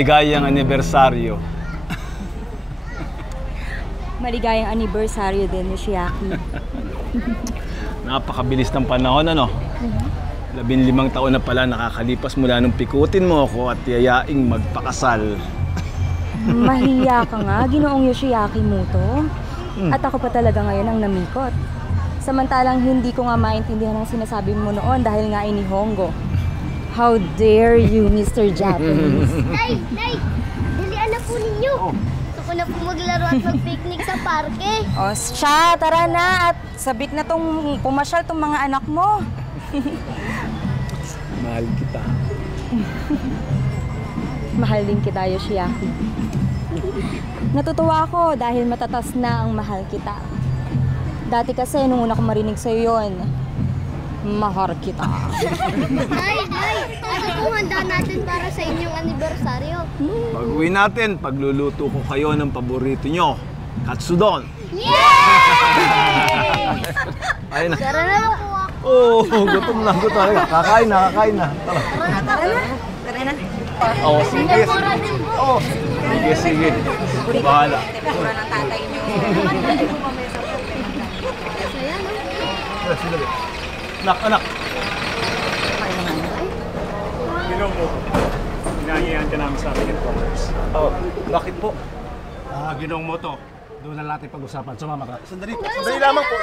Maligayang anibersaryo. Maligayang anibersaryo din, Yoshiaki. Napakabilis ng panahon, ano? 15 taon na pala nakakalipas mula nung pikutin mo ako at yayaing magpakasal. Mahiya ka nga, Ginoong Yoshiaki Muto. At ako pa talaga ngayon ang namikot. Samantalang hindi ko nga maintindihan ang sinasabi mo noon dahil nga ini Hongo. How dare you, Mr. Japanese? Nay! Dalian na po ninyo! Gusto ko na po maglaro at mag-picnic sa parke. O siya, tara na at sabik na tong pumasyal tong mga anak mo. Mahal kita. Mahal din kita, Yoshiaki. Natutuwa ako dahil matatas na ang mahal kita. Dati kasi nung una ko marinig sa'yo yun, mahal kita. Nay! Ano po handa natin para sa inyong anibersaryo? Pag-uwi natin, pagluluto ko kayo ng paborito nyo, katsudon. Yay! Ayun na. Tara na po ako. Oo, gutom na. Kakain na. Tara. Tara na. Oo, sige. Oo, sige. Bahala. Pura ng tatay niyo. Sila. Anak. Ginong mo, inaangihan ka namin sa amin ng Congress. Oh, bakit po? Ginong mo to. Doon na natin pag-usapan. Sumama ka. Sandali lamang po.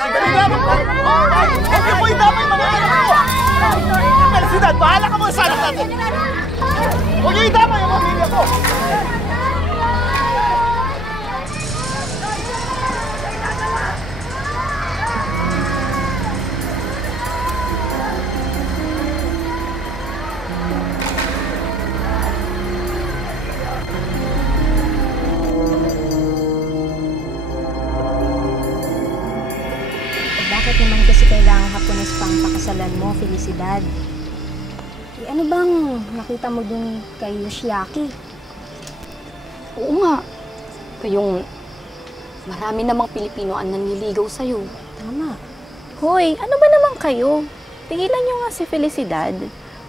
Okay po, idamay mga anak ko. Felicidad, bahala ka mo sa anak natin. Huwag niyo idamay ang pamilya ko. Bakit naman kasi kailangan Hapones pang pakasalan mo, Felicidad? Ano bang nakita mo dun kay Yoshiaki? Oo nga. Kayong marami namang Pilipino ang nanliligaw sa'yo. Tama. Hoy, ano ba naman kayo? Tigilan nyo nga si Felicidad.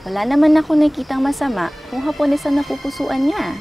Wala naman ako nakitang masama kung Hapones ang napupusuan niya.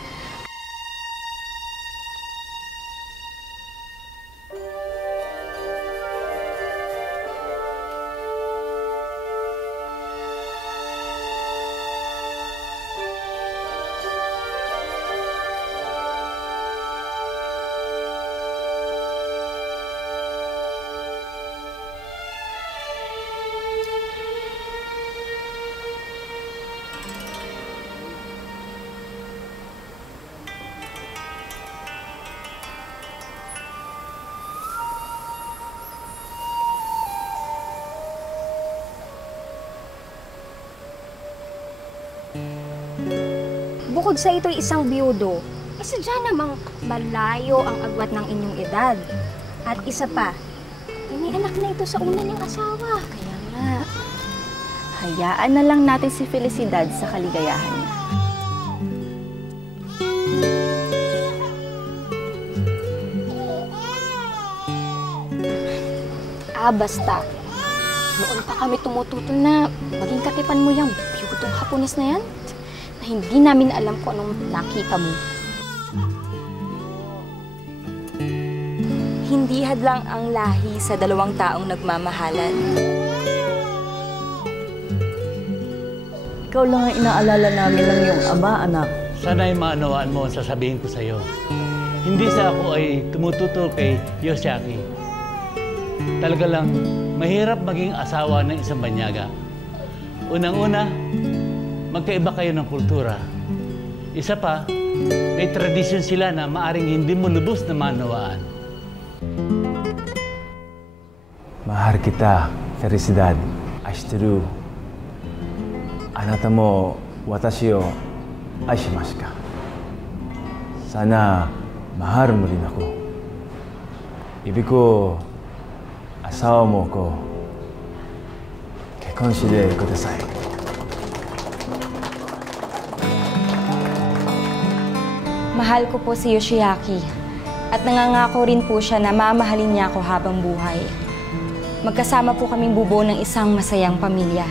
Bukod sa ito'y isang biyudo, sadya namang malayo ang agwat ng inyong edad. At isa pa, may anak na ito sa una niyang asawa. Kaya nga, hayaan na lang natin si Felicidad sa kaligayahan niya. Basta. Noon pa kami tumututol na maging katipan mo yung biyudong Hapones na yan. Na hindi namin alam kung anong nakita mo. Hindi hadlang ang lahi sa dalawang taong nagmamahalan. Ikaw lang ang inaalala namin ng iyong ama, anak. Sana'y maunawaan mo ang sasabihin ko sa'yo. Hindi sa ako ay tumututol kay Yoshiaki. Talaga lang, mahirap maging asawa ng isang banyaga. Unang-una, magkaiba kayo ng kultura. Isa pa, may tradisyon sila na maaring hindi mo lubos na manawaan. Mahal kita, Felicidad. Aishiteru. Anata mo, watashi o aishimasu ka? Sana, mahal mo rin ako. Ibig ko, asawa mo ko, kekon shite kudasai. Mahal ko po si Yoshiaki at nangangako rin po siya na mamahalin niya ako habang buhay. Magkasama po kaming bubuo ng isang masayang pamilya.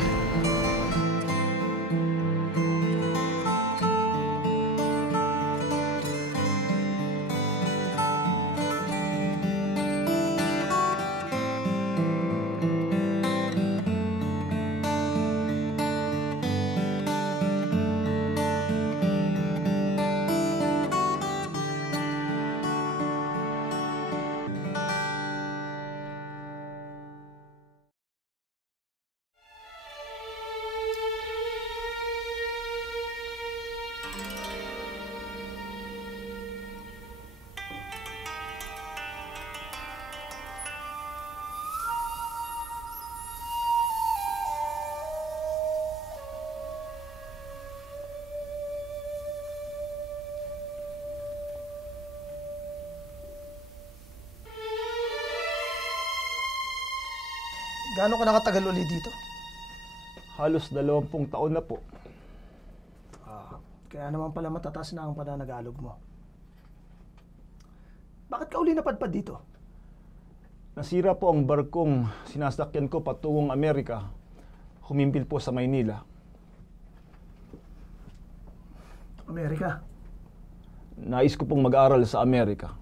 Gaano ka nakatagal uli dito? Halos 20 taon na po. Kaya naman pala matataas na ang pananagalog mo. Bakit ka uli napadpad dito? Nasira po ang barkong sinasakyan ko patungong Amerika. Humimpil po sa Maynila. Amerika? Nais ko pong mag-aral sa Amerika.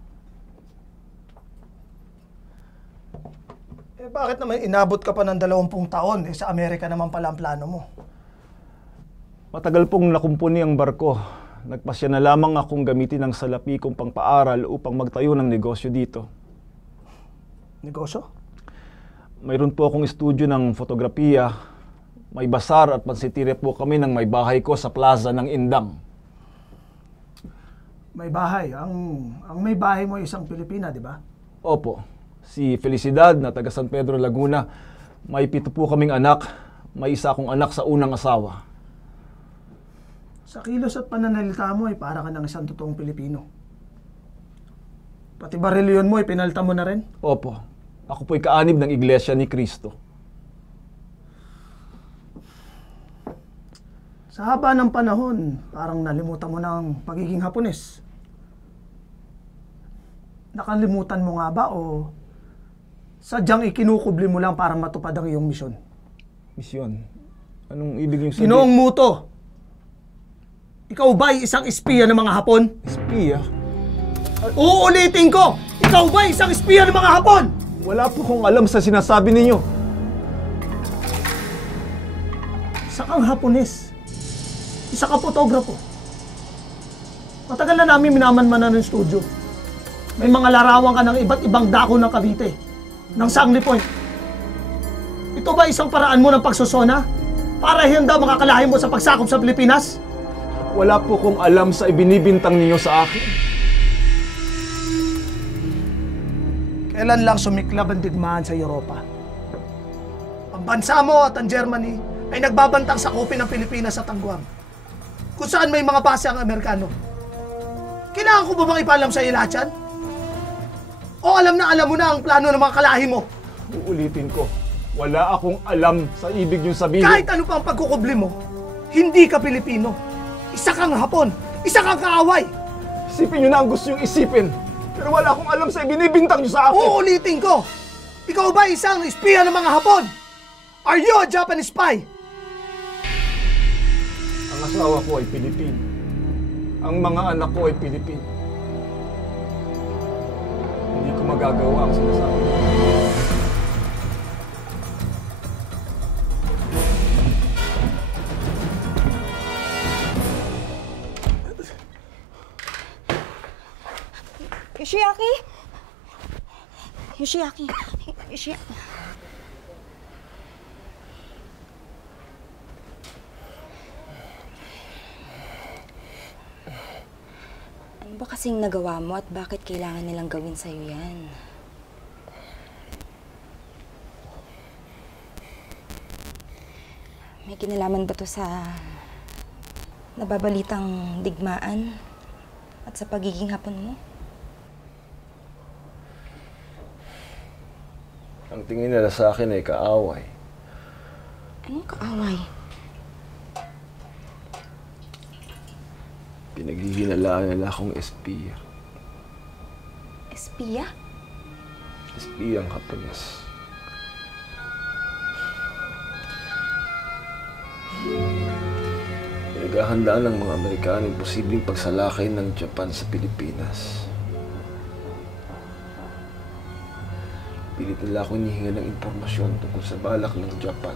Bakit naman inabot ka pa ng 20 taon? Sa Amerika naman pala ang plano mo. Matagal pong nakumpuni ang barko. Nagpasya na lamang akong gamitin ang salapi kong pangpaaral upang magtayo ng negosyo dito. Negosyo? Mayroon po akong estudyo ng fotografiya. May basar at pansitire po kami ng may bahay ko sa plaza ng Indang. May bahay. Ang may bahay mo isang Pilipina, di ba? Opo. Si Felicidad na taga San Pedro, Laguna. May 7 po kaming anak. May isa akong anak sa unang asawa. Sa kilos at pananalita mo ay para ka ng isang totoong Pilipino. Pati ba reliyon mo ay pinalta mo na rin? Opo. Ako po'y kaanib ng Iglesia ni Cristo. Sa haba ng panahon, parang nalimutan mo ng pagiging Hapones. Nakalimutan mo nga ba o sadyang ikinukubli mo lang para matupad ang iyong misyon? Misyon? Anong ibig niyong sabihin? Ginoong Muto, ikaw ba'y isang espiya ng mga Hapon? Espiya? Uulitin ko! Ikaw ba'y isang espiya ng mga Hapon? Wala po kong alam sa sinasabi ninyo. Isa kang Hapones. Isa kang fotograpo. Matagal na namin minamanmanan ng studio. May mga larawan ka ng iba't ibang dako ng Cavite, ng Sangley Point. Ito ba isang paraan mo ng pagsusona? Para handa makakalahin mo sa pagsakop sa Pilipinas? Wala po kong alam sa ibinibintang ninyo sa akin. Kailan lang sumiklab ang digmaan sa Europa? Ang bansa mo at ang Germany ay nagbabantang sakupin ng Pilipinas at ang Guam, kung saan may mga base ang Amerikano. Kailangan ko ba bang ipaalam sa iyo lahat yan? O alam mo na ang plano ng mga kalahi mo? Uulitin ko, wala akong alam sa ibig niyong sabihin. Kahit ano pa ang pagkukubli mo, hindi ka Pilipino. Isa kang Hapon, isa kang kaaway. Isipin niyo na ang gusto niyong isipin. Pero wala akong alam sa ibinibintang niyo sa akin. Uulitin ko, ikaw ba isang espiya ng mga Hapon? Are you a Japanese spy? Ang asawa ko ay Pilipino. Ang mga anak ko ay Pilipino. Hindi ko magagawa ang sinasabi. Yoshiaki? Yoshiaki? Yoshiaki? Ano ba kasing nagawa mo at bakit kailangan nilang gawin sa'yo yan? May kinalaman ba to sa nababalitang digmaan at sa pagiging Hapon mo? Ang tingin nila sa akin ay kaaway. Anong kaaway? Pinaghihinalaan nila akong espiya. Espiya? Espiyang Hapones. Pinaghahandaan ng mga Amerikano yung posibleng pagsalakay ng Japan sa Pilipinas. Pilit nila ako hinihinga ng impormasyon tungkol sa balak ng Japan.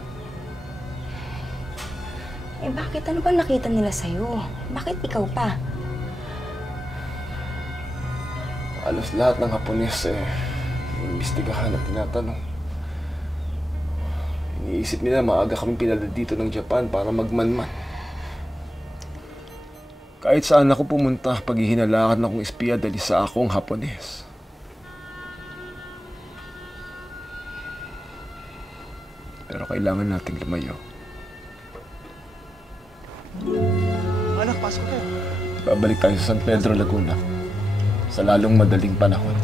Eh bakit? Ano bang nakita nila sa'yo? Bakit ikaw pa? Halos lahat ng Hapones inimbestigahan at tinatanong. Iniisip nila maaga kaming pinadala dito ng Japan para magmanman. Kahit saan ako pumunta, paghihinalaan akong espiya dahil sa akong Hapones. Pero kailangan nating lumayo. Anak, pasok kayo. Babalik tayo sa San Pedro, Laguna sa lalong madaling panahon.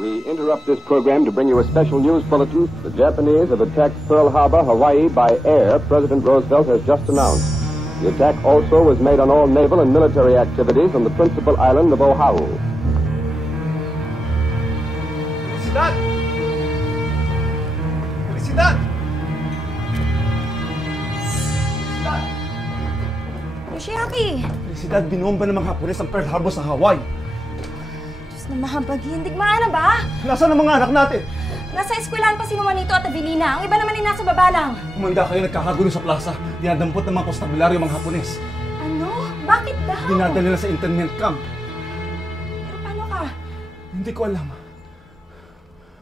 We interrupt this program to bring you a special news bulletin. The Japanese have attacked Pearl Harbor, Hawaii by air, President Roosevelt has just announced. The attack also was made on all naval and military activities on the principal island of Oahu. Felicidad! Felicidad! Felicidad! Yoshiaki! Felicidad, binomba ng mga Hapones ang Pearl Harbor sa Hawaii. Diyos na mahabagin, digmaan na ba? Nasaan ang mga anak natin? Nasa eskwelahan pa si Juanito at Avelina. Ang iba naman ay nasa baba lang. Kumanda kayo nagkakagulo sa plaza. Dinadampot ng mga konstabularyo ang mga Hapones. Ano? Bakit daw? Dinadala nila sa internment camp. Pero paano ka? Hindi ko alam.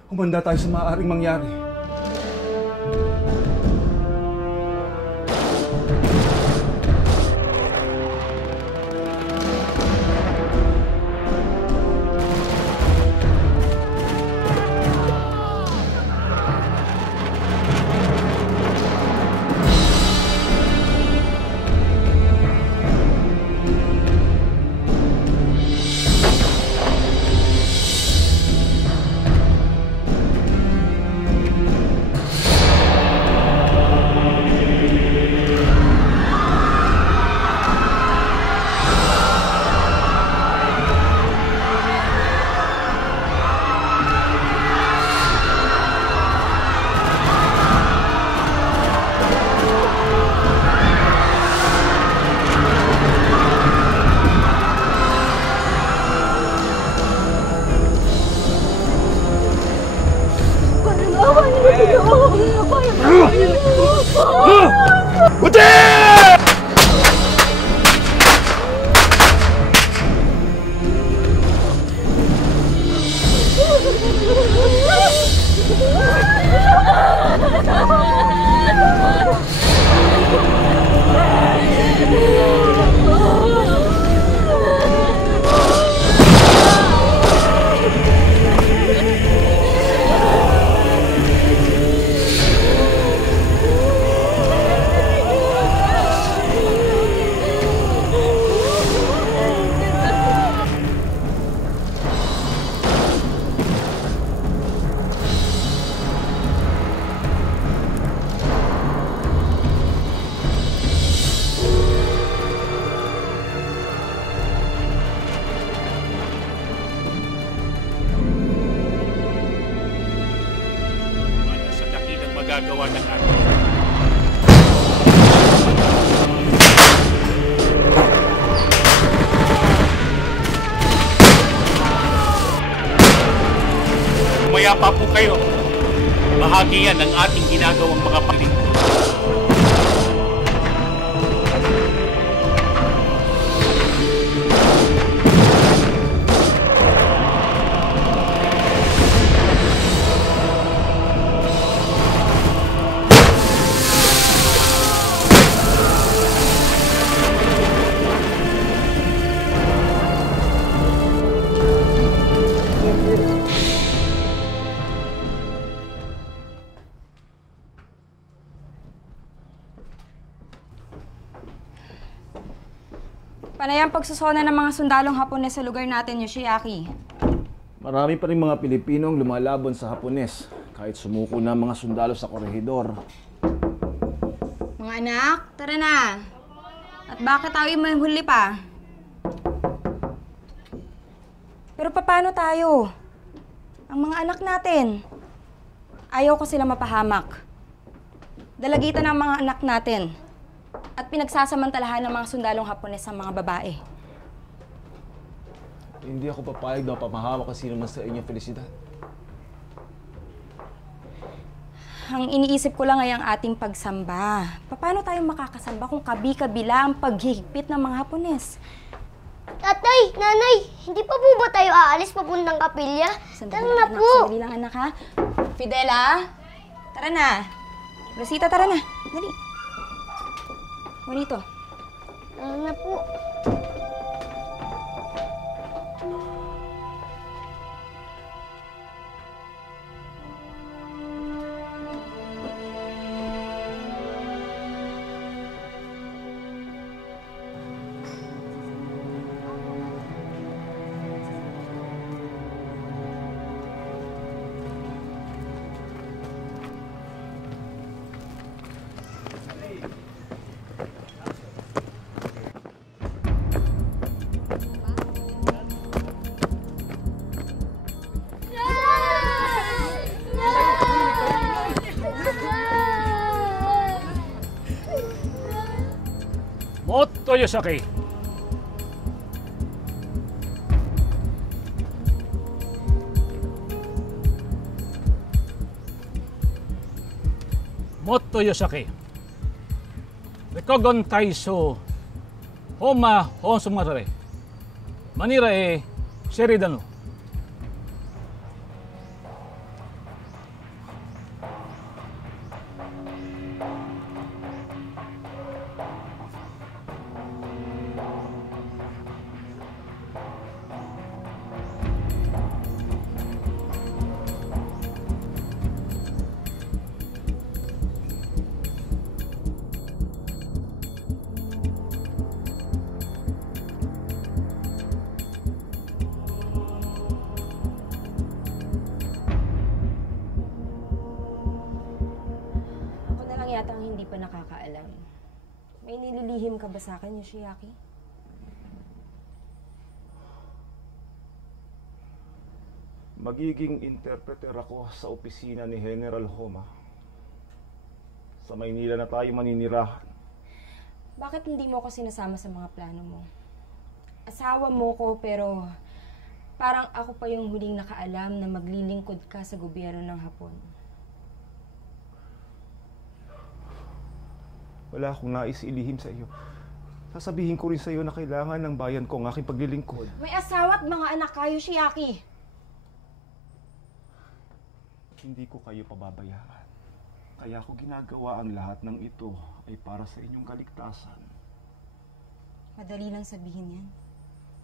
Humanda tayo sa maaaring mangyari. Magagawa ng atin. Mayapa po kayo. Bahagi yan ng ating ginagawang mga paglingkod. Panay ang pagsusona ng mga sundalong Hapones sa lugar natin, Yoshiaki. Marami pa rin mga Pilipinong lumalaban sa Hapones kahit sumuko na mga sundalo sa korehidor. Mga anak, tara na. At bakit tayo may huli pa? Pero paano tayo? Ang mga anak natin. Ayaw ko sila mapahamak. Dalagitan ang mga anak natin. At pinagsasamantalahan ng mga sundalong Hapones sa mga babae. Hindi ako papayag na pamahamak kasi naman sa inyo, Felicidad. Ang iniisip ko lang ay ang ating pagsamba. Paano tayo makakasamba kung kabi-kabila ang paghihigpit ng mga Hapones? Tatay, nanay, hindi pa po ba tayo aalis papuntang kapilya? Tara na po. Sandali lang, anak, ha? Fidela, tara na. Rosita, tara na. Dali. Juanito. Tara na po. Moto Yosaki. Moto Yosaki. Rekogon Taiso Homa Honsumatare. Manira e Sheridanu. Yata ang hindi pa nakakaalam. May nililihim ka ba sa akin, Yoshiaki? Magiging interpreter ako sa opisina ni General Homa. Sa Maynila na tayo maninirahan. Bakit hindi mo ako sinasama sa mga plano mo? Asawa mo ko pero parang ako pa yung huling nakaalam na maglilingkod ka sa gobyerno ng Hapon. Wala akong nais ilihim sa iyo. Sasabihin ko rin sa iyo na kailangan ng bayan ko ang aking paglilingkod. May asawa at mga anak ka, Yoshiaki. Hindi ko kayo pababayaan. Kaya ako ginagawa ang lahat ng ito ay para sa inyong kaligtasan. Madali lang sabihin yan.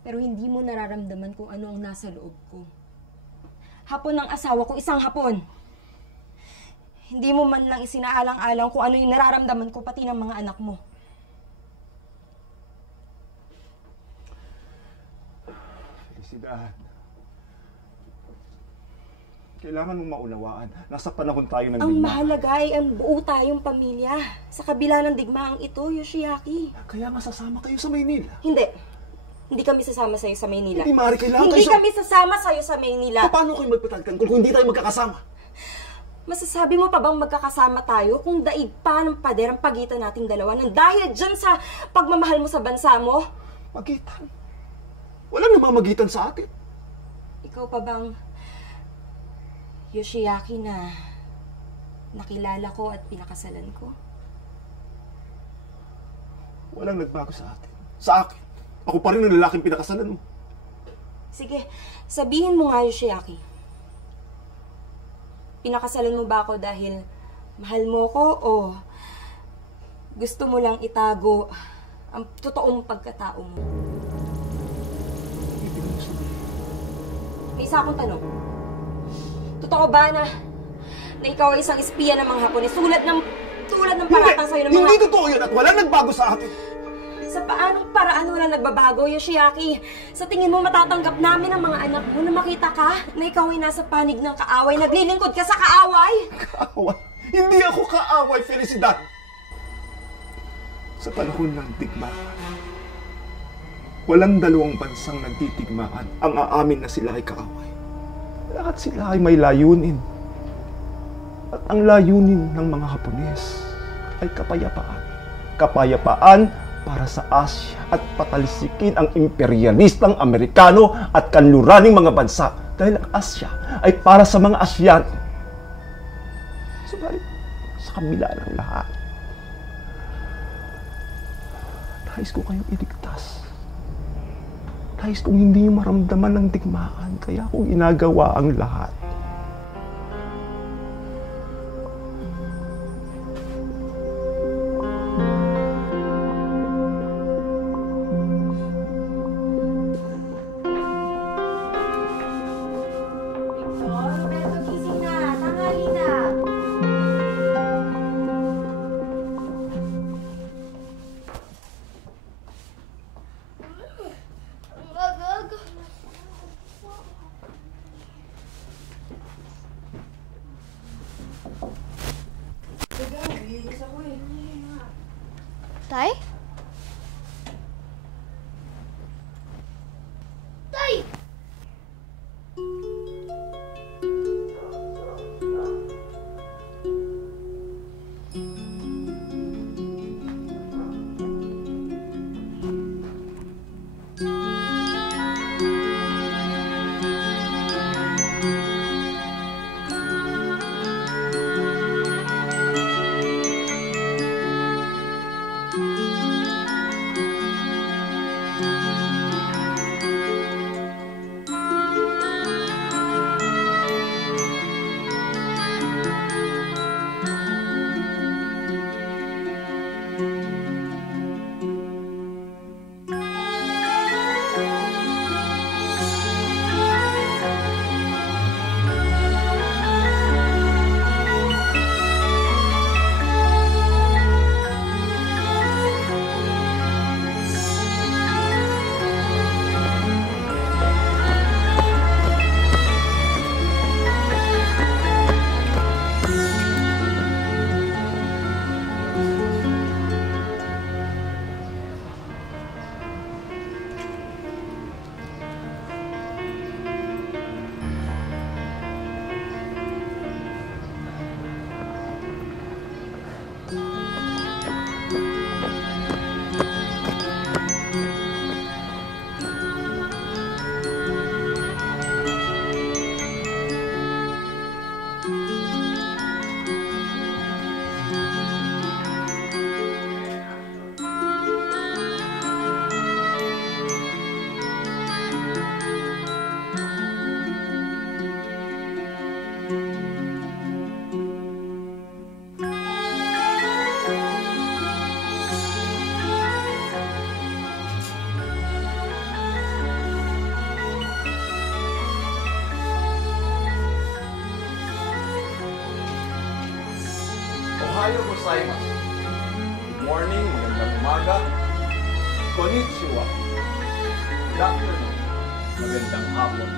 Pero hindi mo nararamdaman kung ano ang nasa loob ko. Hapon ng asawa ko, isang Hapon. Hindi mo man lang isinaalang-alang kung ano yung nararamdaman ko, pati ng mga anak mo. Felicidad. Kailangan mong maunawaan. Nasa panahon tayo ng digmaan. Ang mahalaga ay ang buo tayong pamilya. Sa kabila ng digmaang ito, Yoshiaki. Kaya masasama kayo sa Maynila. Hindi. Hindi kami sasama sa'yo sa Maynila. Hindi, Mari, kailangan Hindi kayo kami sasama sa'yo sa Maynila. Paano kayo magpatagkan kung hindi tayo magkakasama? Masasabi mo pa bang magkakasama tayo kung daig pa ng pader ang pagitan nating dalawa nang dahil dyan sa pagmamahal mo sa bansa mo? Magitan? Walang namamagitan sa atin. Ikaw pa bang Yoshiaki na nakilala ko at pinakasalan ko? Walang nagbago sa atin. Sa akin. Ako pa rin ang lalaking pinakasalan mo. Sige, sabihin mo nga, Yoshiaki. Pinakasalan mo ba ako dahil mahal mo ko o gusto mo lang itago ang totoong pagkatao mo? May isa akong tanong. Totoo ba na ikaw ay isang espiya ng mga Hapones tulad ng paratang sa'yo ng mga... Hindi totoo yun at walang nagbago sa atin. Sa paanong paraan wala nagbabago, Yoshiaki? Sa tingin mo matatanggap namin ang mga anak mo na makita ka na ikaw ay nasa panig ng kaaway, naglilingkod ka sa kaaway? Kaaway? Hindi ako kaaway, Felicidad! Sa panahon ng digmaan, walang dalawang bansang nagtitigmaan ang aamin na sila ay kaaway. Lahat sila ay may layunin. At ang layunin ng mga Hapones ay kapayapaan. Kapayapaan para sa Asya at patalisikin ang imperialistang Amerikano at kanluraning mga bansa dahil ang Asya ay para sa mga Asyano. Subalit, sa kabila ng lahat, nais ko kayong iligtas. Nais kong hindi maramdaman ng digmaan, kaya ko ginagawa ang lahat. Tay? Tay! Ohayo gozaimasu. Good morning, magandang umaga. Konnichiwa. Good afternoon, magandang hapon.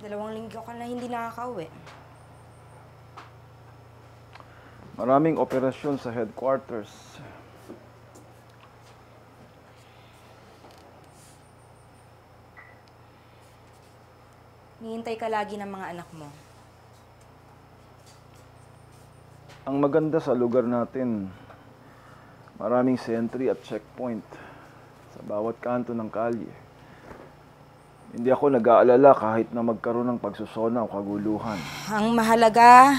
Dalawang linggo ka na hindi nakakauwi. Maraming operasyon sa headquarters. Nihintay ka lagi ng mga anak mo. Ang maganda sa lugar natin, maraming sentry at checkpoint sa bawat kanto ng kalye. Hindi ako nag-aalala kahit na magkaroon ng pagsusona o kaguluhan. Ang mahalaga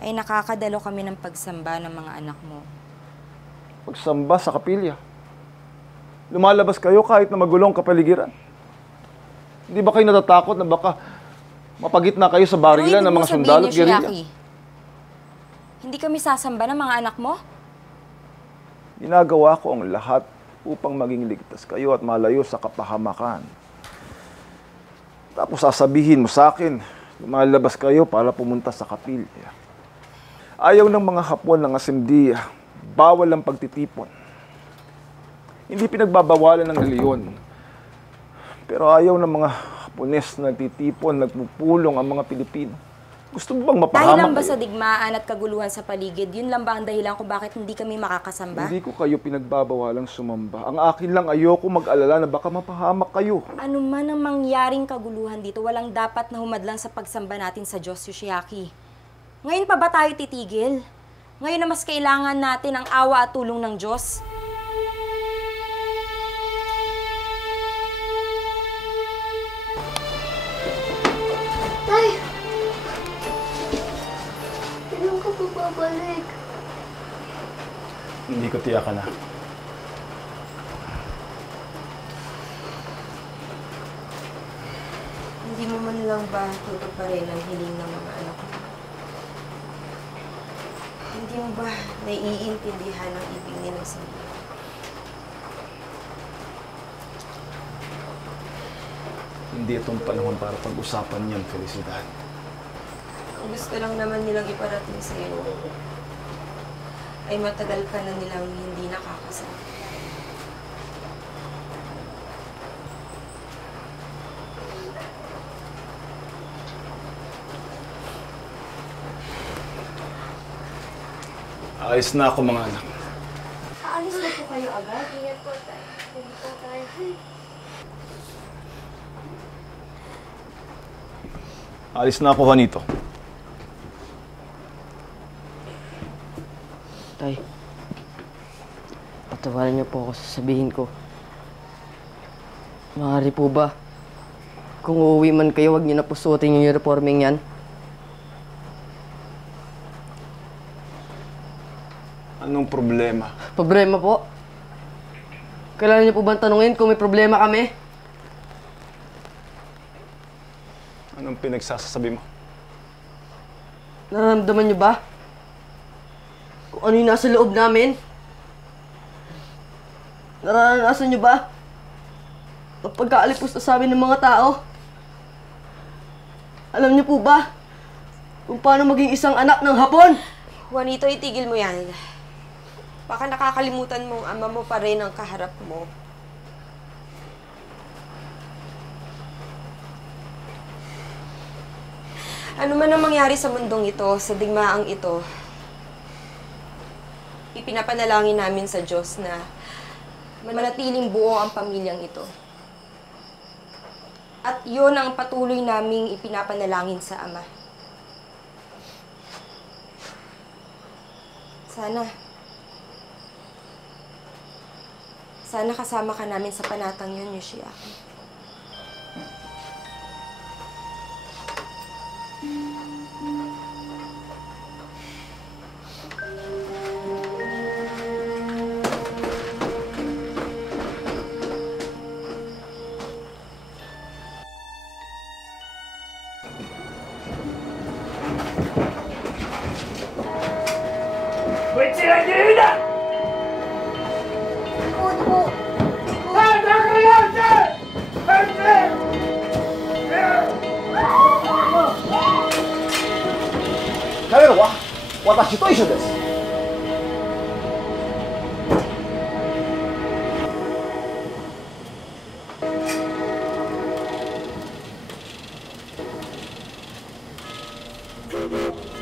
ay nakakadalo kami ng pagsamba ng mga anak mo. Pagsamba sa kapilya. Lumalabas kayo kahit na magulong kapaligiran. Hindi ba kayo natatakot na baka mapagitna kayo sa barilan ng mga sundalo at gerilya? Hindi kami sasamba ng mga anak mo? Ginagawa ko ang lahat upang maging ligtas kayo at malayo sa kapahamakan. Tapos sasabihin mo sa akin, lumalabas kayo para pumunta sa kapilya. Ayaw ng mga Hapon ng asimdiya, bawal ang pagtitipon. Hindi pinagbabawalan ng reliyon. Pero ayaw ng mga Hapones na nagtitipon, nagpupulong ang mga Pilipino. Gusto mo bang mapahamak Dahil lang ba kayo? sa digmaan at kaguluhan sa paligid, yun lang ba ang dahilan kung bakit hindi kami makakasamba? Hindi ko kayo pinagbabawalang sumamba. Ang akin lang ayoko mag-alala na baka mapahamak kayo. Ano man ang mangyaring kaguluhan dito, walang dapat na humadlang sa pagsamba natin sa Diyos, Yoshiaki. Ngayon pa ba tayo titigil? Ngayon na mas kailangan natin ang awa at tulong ng Diyos? Tay! Kailan ka po babalik? Hindi ko tiyakan na. Hindi mo man lang ba tutuparin ang hiling ng mga anak mo? Hindi mo ba naiintindihan ang ibig nilang sabihin? Hindi itong panahon para pag-usapan niyan, Felicidad. Ang gusto lang naman nilang iparating sa'yo ay matagal ka na nilang hindi nakakasama. Ayos na ako, mga anak. Aalis na po kayo agad? Ingat po tayo. Hindi po tayo. Alis na ako, Juanito. Tay, patawarin niyo po ako sa sabihin ko. Maaari po ba, kung uuwi man kayo, huwag niyo na po suotin yung uniforming yan? problema. Problema po? Kailangan niyo po bang tanungin kung may problema kami? Anong pinagsasabi mo? Nararamdaman niyo ba? Kung ano yung nasa loob namin? Nararanasan niyo ba? Ang pagkaalipusta sa amin ng mga tao? Alam niyo po ba kung paano maging isang anak ng Hapon? Juanito, itigil mo yan. Baka nakakalimutan mong ama mo pa rin ang kaharap mo. Ano man ang mangyari sa mundong ito, sa digmaang ito, ipinapanalangin namin sa Diyos na manatiling buo ang pamilyang ito. At yun ang patuloy naming ipinapanalangin sa Ama. Sana kasama ka namin sa panatang yun, Yoshiaki.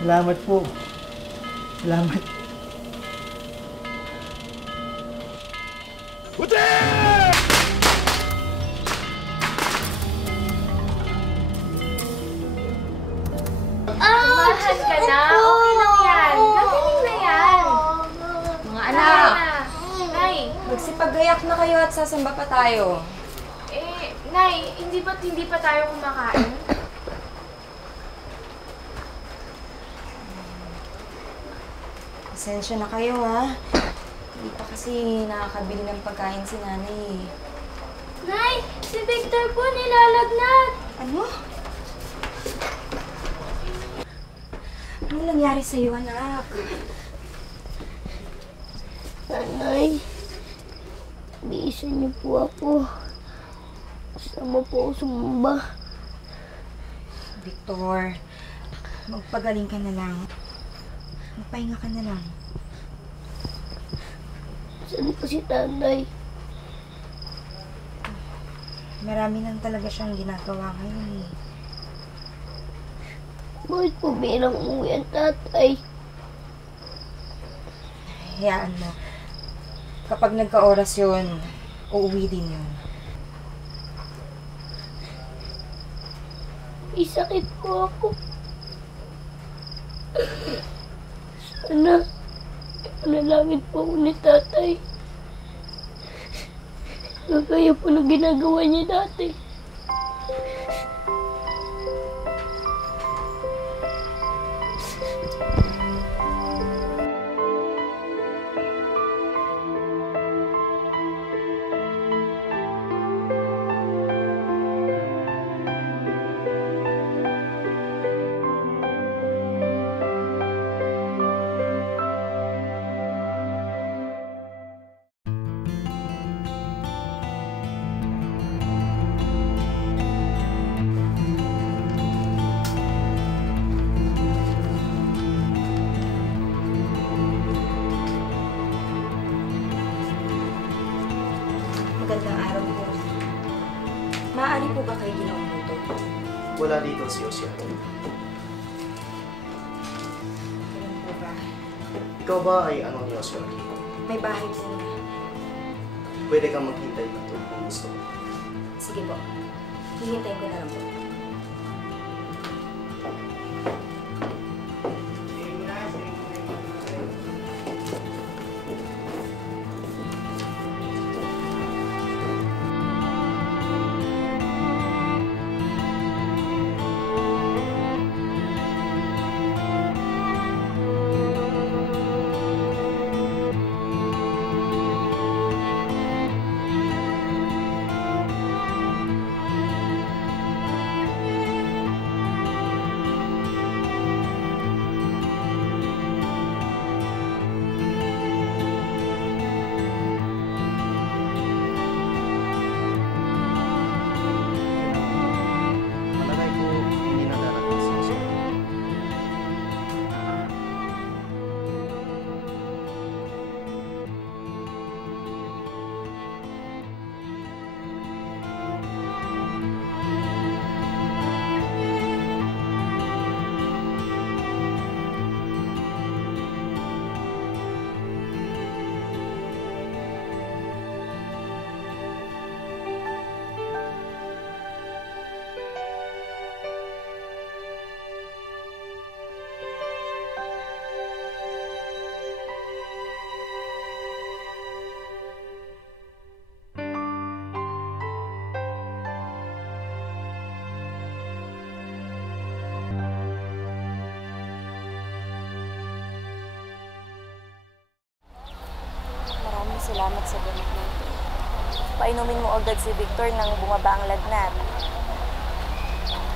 Salamat po. Salamat. Mahal ka na. Okay lang yan. Gagaling na yan. Mga anak, Nay, magsipagayak na kayo at sasamba pa tayo. Nay, hindi pa tayo kumakain? Pasensya na kayo, ha? Hindi pa kasi nakakabili ng pagkain si nanay. Nay, si Victor po nilalagnat. Ano? Ano nangyari sa'yo, anak? Nanay, biisan niyo po ako. Sama po ako sumamba. Victor, magpagaling ka na lang. Magpahinga ka na lang. Saan po si Tatay? Marami lang talaga siyang ginagawa ngayon, eh. Bakit po bilang umuwi ang Tatay? Hayaan mo. Kapag nagka-oras yun, uuwi din yun. May sakit po ako. Sana, panalangin po ako ni Tatay. Kagaya po na ginagawa niya dati. Magandang araw po. Maaari po ba kayo ginaumuto? Wala dito si Yoshiaki. Ganun po ba? Ikaw ba ay ano ni Yoshiaki? May bahay po na. Pwede kang maghintay dito kung gusto mo. Sige po. Hihintayin ko na lang po. salamat sa gamot mo. Painumin mo agad si Victor nang bumaba ang lagnat.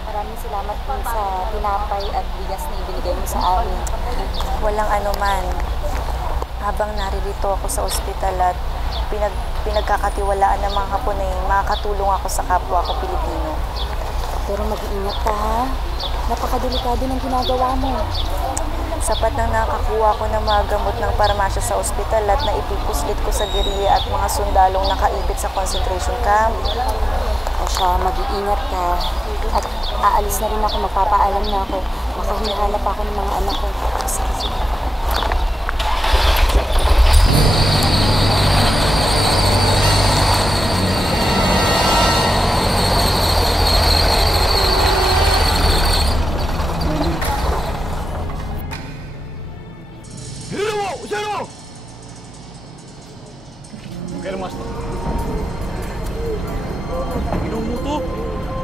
Maraming salamat po sa tinapay at bigas na ibinigay mo sa amin. Walang anuman. Habang naririto ako sa ospital at pinagkakatiwalaan ng mga Hapon ay makakatulong ako sa kapwa ko Pilipino. Pero mag-iingat ka ha. Napakadelikado ng ginagawa mo. Sapat nang nakakuha ko ng mga gamot ng parmasya sa ospital at naipipuslit ko sa gerilya at mga sundalong nakaipit sa concentration camp. O siya, mag-iingat ka. At aalis na rin ako, magpapaalam na ako. Makahinala pa ako ng mga anak ko. Sige.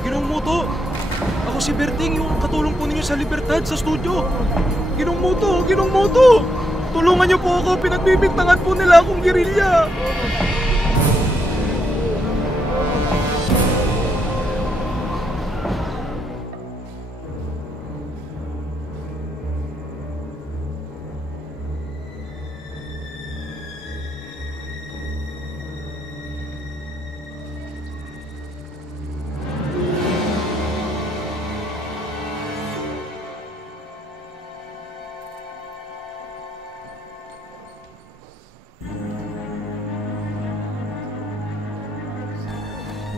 Ginong Muto! Ako si Berting, yung katulong po ninyo sa Libertad sa studio. Ginong Muto! Tulungan niyo po ako, pinagbibintangan po nila akong gerilya.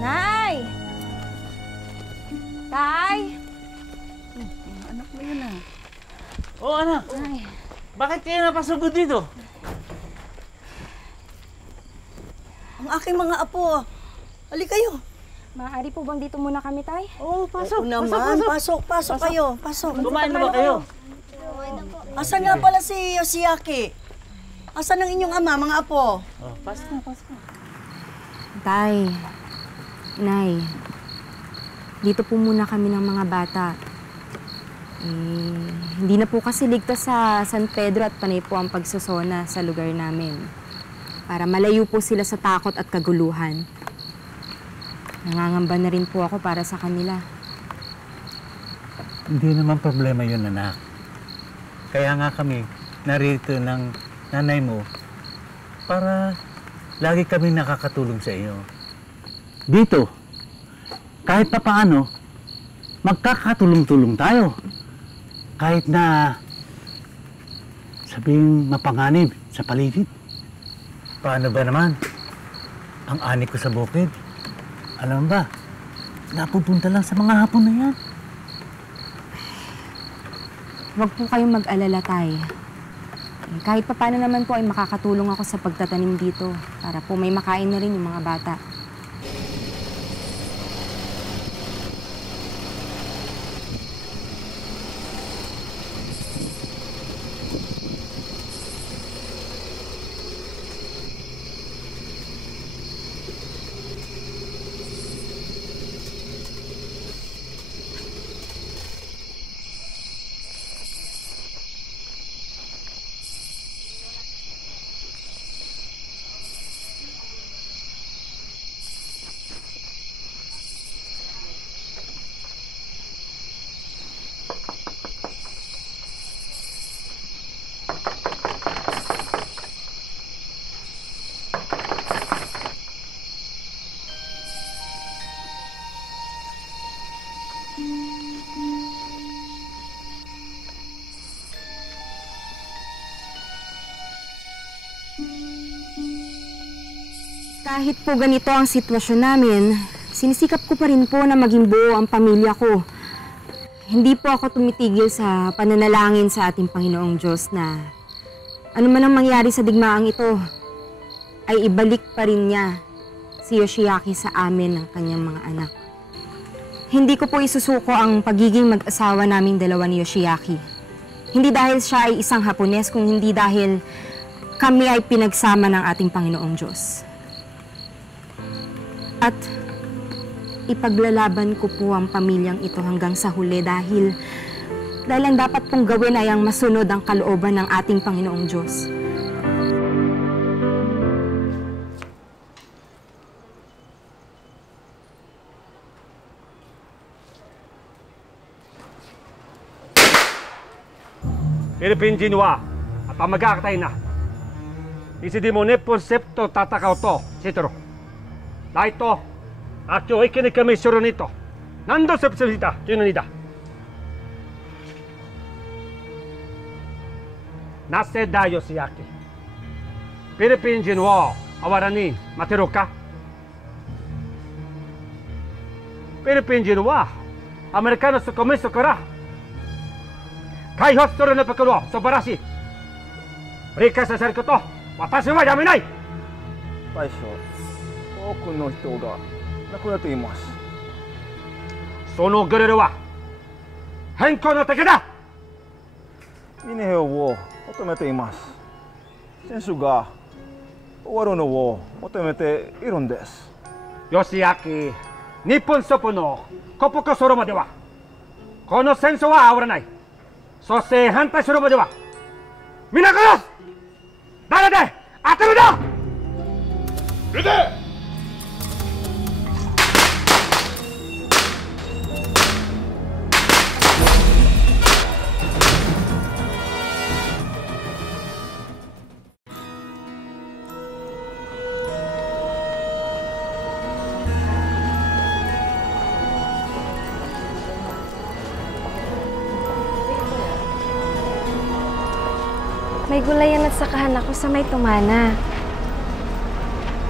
Nay! Tay! Anak mo yun ah. Oo anak, bakit kayo napasugod dito? Ang aking mga apo. Halika kayo. Maaari po bang dito muna kami, Tay? Oo, pasok. Oo naman, pasok kayo. Pasok. Kumain na ba kayo? Asan nga pala si Yoshiaki? Asan ang inyong ama, mga apo? Oh, pasok na. Tay, Nay, dito po muna kami ng mga bata. Hindi na po kasi ligtas sa San Pedro at panay po ang pagsosona sa lugar namin. Para malayo po sila sa takot at kaguluhan. Nangangamba na rin po ako para sa kanila. Hindi naman problema yun, anak. Kaya nga kami narito ng nanay mo para lagi kami nakakatulong sa iyo. Dito, kahit pa paano, magkakatulong-tulong tayo. Kahit na sabing mapanganib sa paligid. Paano ba naman? Ang ani ko sa bukid. Alam ba, napupunta lang sa mga Hapon na yan. Huwag po kayong mag-alala, Tay. Kahit pa paano naman po ay makakatulong ako sa pagtatanim dito para po may makain na rin yung mga bata. Kahit po ganito ang sitwasyon namin, sinisikap ko pa rin po na maging buo ang pamilya ko. Hindi po ako tumitigil sa pananalangin sa ating Panginoong Diyos na ano man ang mangyari sa digmaang ito, ay ibalik pa rin niya si Yoshiaki sa amin ng kanyang mga anak. Hindi ko po isusuko ang pagiging mag-asawa naming dalawa ni Yoshiaki. Hindi dahil siya ay isang Hapones, kung hindi dahil kami ay pinagsama ng ating Panginoong Diyos. At ipaglalaban ko po ang pamilyang ito hanggang sa huli dahil ang dapat pong gawin ay ang masunod ang kalooban ng ating Panginoong Diyos. Philippine Jinwa at ang magkakatay na. Isidimo Nippon Septo Tatakaw to, Sitro. Dahil to, at yung ikinig kami suro nito. Nando sa psalita, Junanida. Nase dayo siyaki. Philippine Jinwa, awarani, matiruka. Philippine Jinwa, Amerikano sa komiso kara. Kai hostoro na pagkaluwa sa barasi. Rika sa sarko to, watashi wa yaminai! 大将、多くの人が亡くなっています。そのグレルは変更の敵だ。ミネヘオを求めています。選手が終わるのを求めているんです。吉明、日本ソプのコポコソロまではこの戦争は終わらない。そして反対するまでは皆殺す。誰で当てるだ。出て。May gulayan at sakahan ako sa may tumana.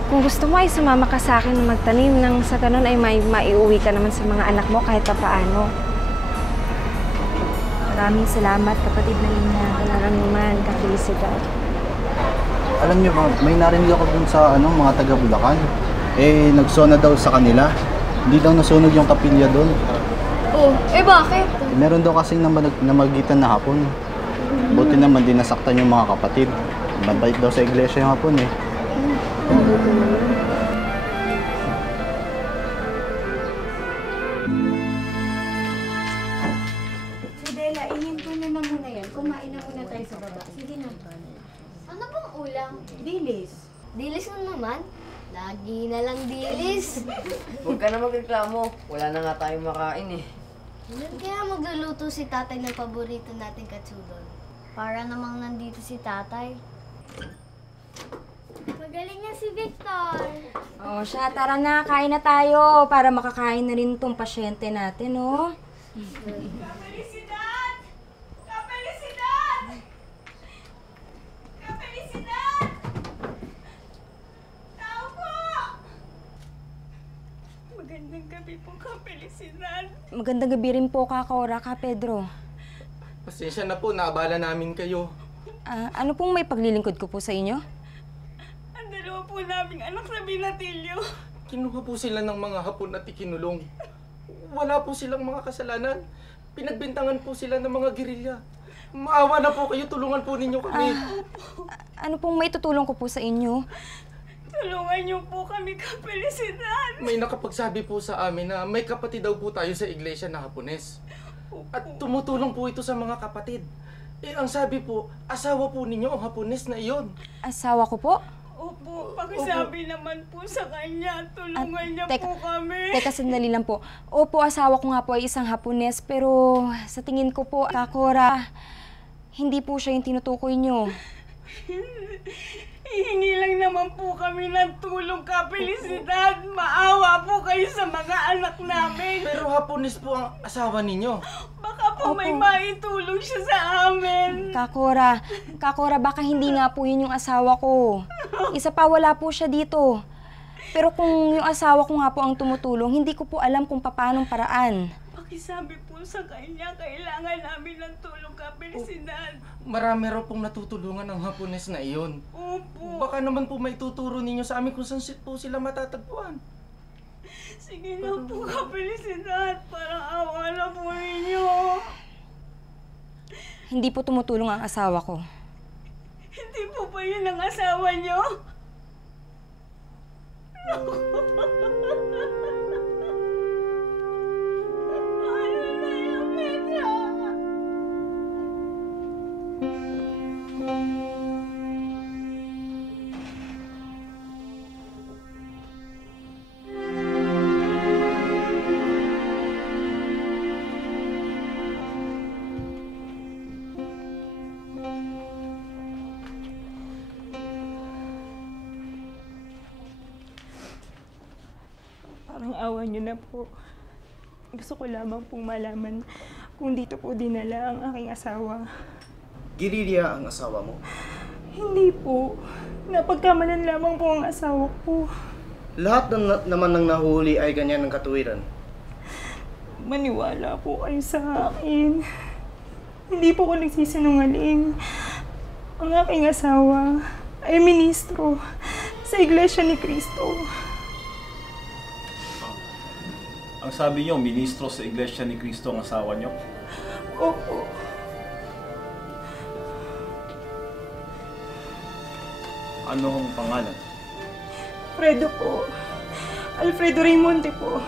Kung gusto mo ay sumama ka sa akin na magtanim nang sa ganun ay maiuwi ka naman sa mga anak mo kahit pa paano. Maraming salamat, kapatid na Lina. Walang naman, kapilisidad. Alam niyo ba, may narinig ako dun sa mga taga Bulacan. Nagsona daw sa kanila. Hindi daw nasunog yung kapilya dun. Oh, bakit? Meron daw kasing namagitan na hapon. Buti naman din nasaktan yung mga kapatid. Mabait daw sa iglesia yung hapon eh. Dela, ihinto nyo na muna yan. Kumain na muna tayo sa baba. Sige na. Ano bang ulam? Dilis. Dilis na naman? Lagi na lang dilis. Huwag ka na magreklamo. Wala na nga tayong makain eh. Kaya magluluto si tatay ng paborito nating katsudon. Para namang nandito si tatay. Magaling nga si Victor. Oh, siya, tara na, kain na tayo para makakain na rin tong pasyente natin, oh. Kapelisidad! Kapelisidad! Kapelisidad! Tao po! Magandang gabi po, Kapelisidad. Magandang gabi rin po, Kakora, Ka Pedro. Pasensya na po, naabala namin kayo. Ano pong may paglilingkod ko po sa inyo? Ang dalawa po naming anak sa binatilyo. Kinuha po sila ng mga Hapon at ikinulong. Wala po silang mga kasalanan. Pinagbintangan po sila ng mga gerilya. Maawa na po kayo, tulungan po ninyo kami. Ano pong may tutulong ko po sa inyo? Tulungan niyo po kami, Kapelisidad. May nakapagsabi po sa amin na may kapatid daw po tayo sa iglesia na Hapones. At tumutulong po ito sa mga kapatid. Ang sabi po, asawa po ninyo ang Hapones na iyon. Asawa ko po? Opo, pakisabi naman po sa kanya. Tulungan niya po kami. Teka, sandali lang po. Opo, asawa ko nga po ay isang Hapones, pero sa tingin ko po, Kakora, hindi po siya yung tinutukoy niyo. Hihingi lang naman po kami ng tulong, Kapelisidad. Maawa po kayo sa mga anak namin. Pero Hapones po ang asawa ninyo. Baka po may maitulong siya sa amin. Kakora, baka hindi nga po yun yung asawa ko. Isa pa, wala po siya dito. Pero kung yung asawa ko nga po ang tumutulong, hindi ko po alam kung paanong paraan. Pakisabi po sa kanya, kailangan namin ng tulong, Kapelisidad. Marami raw pong natutulungan ng Hapones na iyon. Opo. Baka naman po may tuturo ninyo sa amin kung saan po sila matatagpuan. Sige na po, Kapelisidad. Parang awa na po ninyo. Hindi po tumutulong ang asawa ko. Hindi po ba yun ang asawa niyo? Parang awa niyo na po. Gusto ko lamang pong malaman kung dito po dinala ang aking asawa. Girilya ang asawa mo? Hindi po. Napagkamalan lamang po ang asawa ko. Lahat naman ng nahuhuli ay ganyan ng katuwiran. Maniwala po kayo sa akin. Hindi po ko nagsisinungaling. Ang aking asawa ay ministro sa Iglesia ni Cristo. Ang sabi niyo, ministro sa Iglesia ni Cristo ang asawa niyo? Opo. Ano ang pangalan? Alfredo po. Alfredo Raymonte po.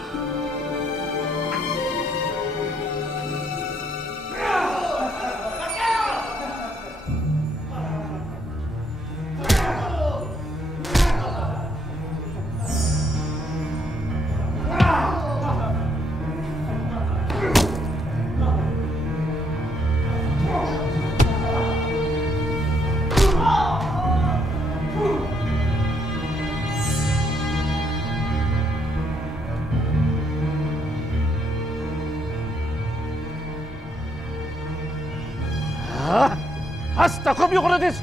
Hasta copio con this!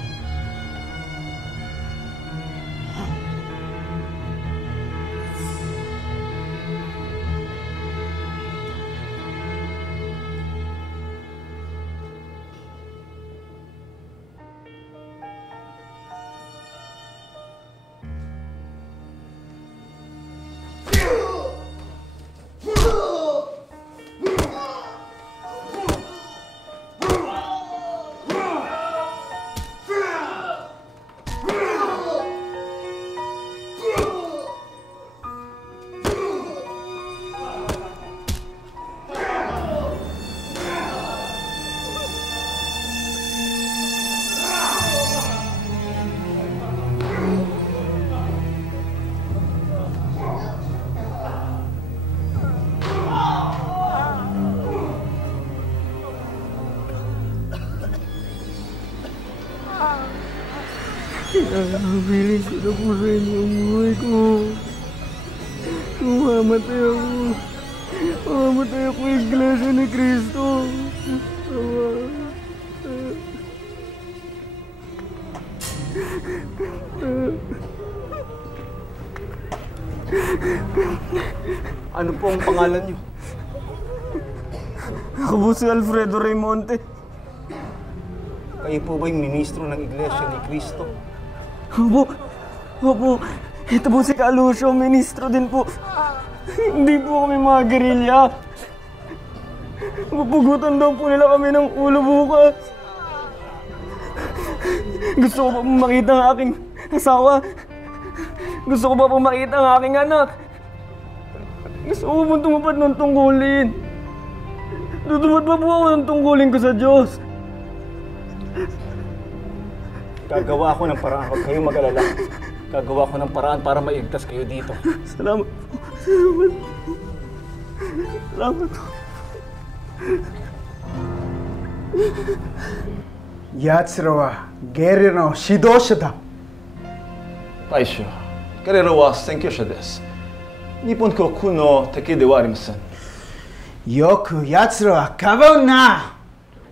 Nakakabilis na po sa inyo ang buhay ko. Mamamatay ako. Mamamatay ako sa Iglesia ni Cristo. Ano po ang pangalan niyo? Ako po si Alfredo Raymonte. Kayo po ba yung ministro ng Iglesia ni Cristo? Opo. Ito po si Calusio, ministro din po. Hindi po kami mga gerilya. Mapugutan daw po nila kami ng ulo bukas. Gusto ko pa pong makita ang aking asawa. Gusto ko pa pong makita ang aking anak. Gusto ko pong tumupad ng tungkulin. Tutupad pa po ako ng tungkulin ko sa Diyos. Gagawa ako ng paraan, huwag kayong mag-alala. Gagawa ko ng paraan para maigtas kayo dito. Salamat po. Salamat po. Yatsura wa gerilya no shidosha da. 大将、彼らは選挙者です。日本国の敵ではありません。よく奴らはかばうな。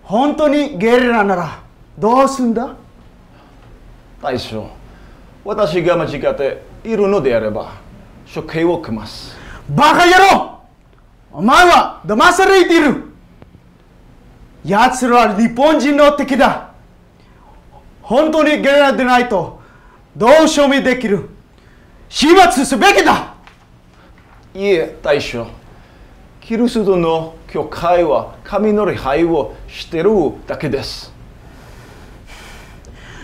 本当にゲリラならどうすんだ？大将、私が間違っているのであれば処刑を受けます。バカ野郎！お前は騙されている。奴らは日本人の敵だ。本当にゲリラでないとどう証明できる？始末すべきだ。いえ、大将。キリストの教会は神の礼拝をしているだけです。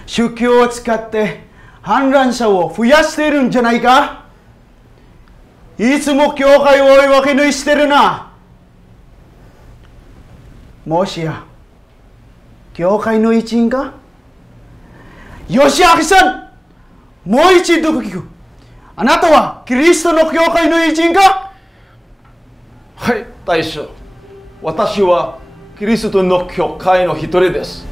宗教を使って反乱者を増やしているんじゃないか？いつも教会を追い分けにしてるな。もしや教会の一員か？吉明さん、もう一度聞く。あなたはキリストの教会の一員か？はい、大将。私はキリストの教会の一人です。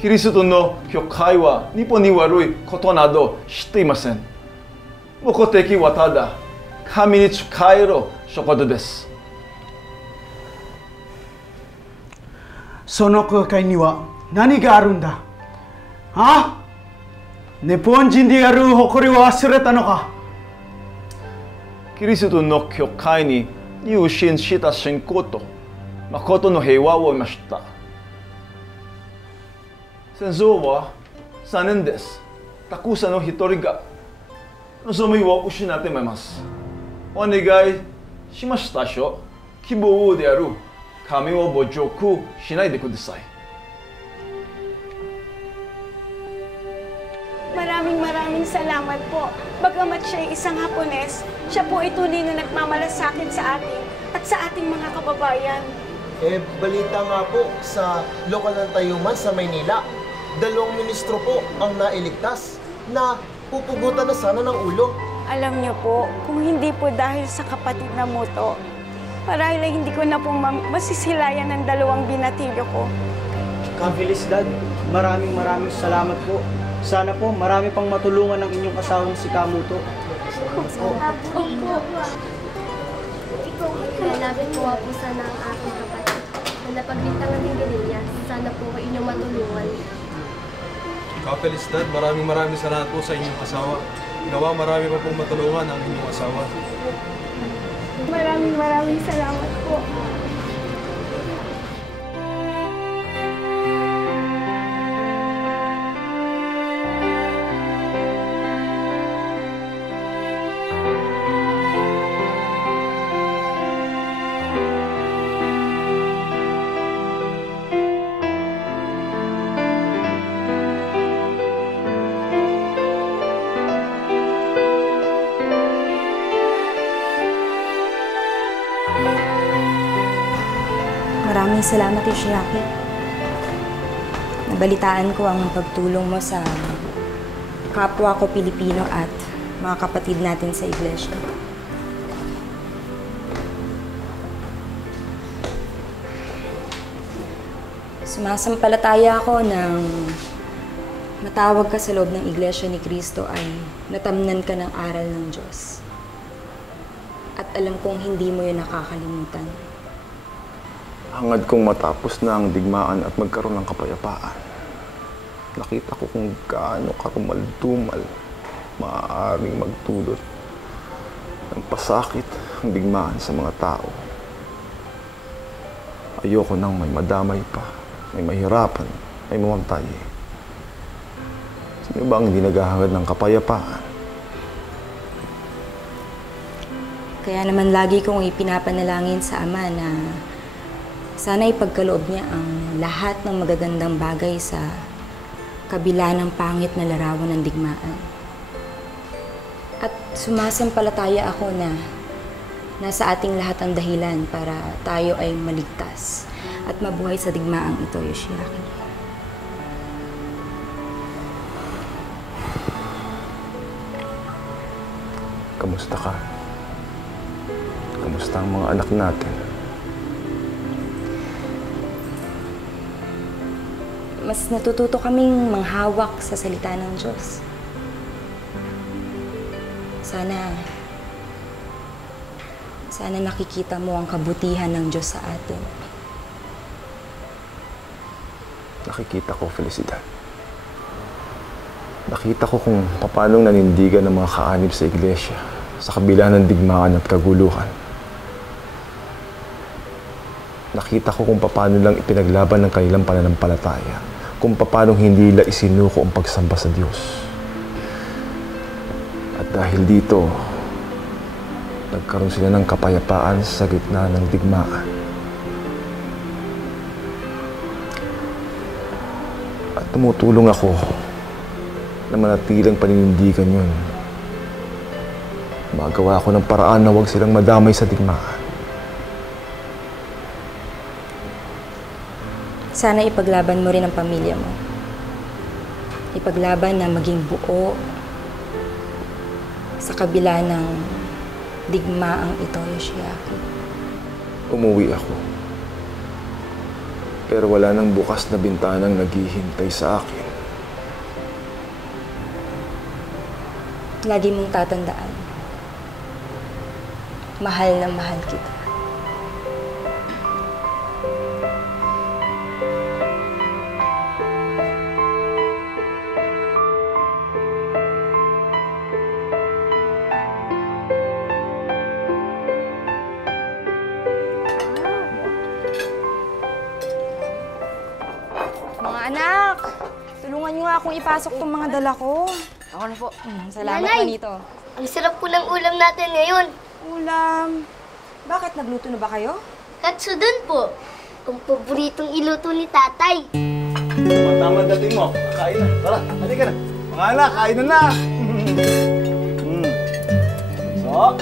キリストの教会は日本に悪いことなど知っていません。Mukoteki wa tada kami ni tsukaero shokoto desu. その空海には何があるんだは日本人である誇りを忘れたのかキリストの教会に入信した信仰と誠の平和を得ました。戦争は3年です。たくさんの人が望みを失っています。お願いしましたしょ。希望であるkami o bojoku shinai de kudasai. Maraming salamat po. Bagamat siya ay isang Hapones, siya po ay tunay na nagmamalasakit sa atin at sa ating mga kababayan. Balita nga po sa lokal ng Tayuman sa Maynila, 2 ministro po ang nailigtas na pupugutan na sana ng ulo. Alam niyo po, kung hindi po dahil sa kapatid na Muto, marahil ay hindi ko na po masisilayan ng 2 binatilyo ko. Ka-Felicidad, maraming salamat po. Sana po marami pang matulungan ng inyong asawang si Kamuto. Lalapit po po sana ang aking kapatid na napagbintangan ng Guerrilla. Sana po ko inyong matulungan. Ka-Felicidad, maraming salamat po sa inyong asawa. Nawa marami pa pong matulungan ang inyong asawa. Maraming salamat po. Maraming salamat, Yoshiaki. Nabalitaan ko ang pagtulong mo sa kapwa ko Pilipino at mga kapatid natin sa iglesia. Sumasampalataya ako nang matawag ka sa loob ng iglesia ni Cristo ay natamnan ka ng aral ng Diyos. At alam kong hindi mo yun nakakalimutan. Hangad kong matapos na ang digmaan at magkaroon ng kapayapaan. Nakita ko kung gaano karumal-dumal maaaring magdulot ng pasakit ang digmaan sa mga tao. Ayoko nang may madamay pa, may mahirapan, may mamatay. Sino ba ang hindi naghahangad ng kapayapaan? Kaya naman lagi kong ipinapanalangin sa Ama na sana ipagkaloob niya ang lahat ng magagandang bagay sa kabila ng pangit na larawan ng digmaan. At sumasampalataya ako na nasa ating lahat ang dahilan para tayo ay maligtas at mabuhay sa digmaang ito, Yoshiaki. Kamusta ka? Kamusta ang mga anak natin? Mas natututo kaming manghawak sa salita ng Diyos. Sana nakikita mo ang kabutihan ng Diyos sa atin. Nakikita ko, Felicidad. Nakita ko kung paano nanindigan ng mga kaanib sa iglesia sa kabila ng digmaan at kaguluhan. Nakita ko kung paano lang ipinaglaban ng kanilang pananampalataya, kung paano hindi nila isinuko ang pagsamba sa Diyos. At dahil dito, nagkaroon sila ng kapayapaan sa gitna ng digmaan. At tumutulong ako na manatilang paninindigan yun. Magawa ako ng paraan na huwag silang madamay sa digmaan. Sana ipaglaban mo rin ang pamilya mo. Ipaglaban na maging buo sa kabila ng digmaang ito, Yoshiaki. Umuwi ako. Pero wala nang bukas na bintanang naghihintay sa akin. Lagi mong tatandaan. Mahal na mahal kita. Mga anak, tulungan niyo nga akong ipasok tong mga dala ko. Ako na po. Salamat Nanay, po dito. ang sarap po ng ulam natin ngayon. Ulam? Bakit? Nagluto na ba kayo? Katsudon po. Ang paboritong iluto ni tatay. Tama dating mo. Kain na. Tara, halika na. Mga anak, kain na na. So,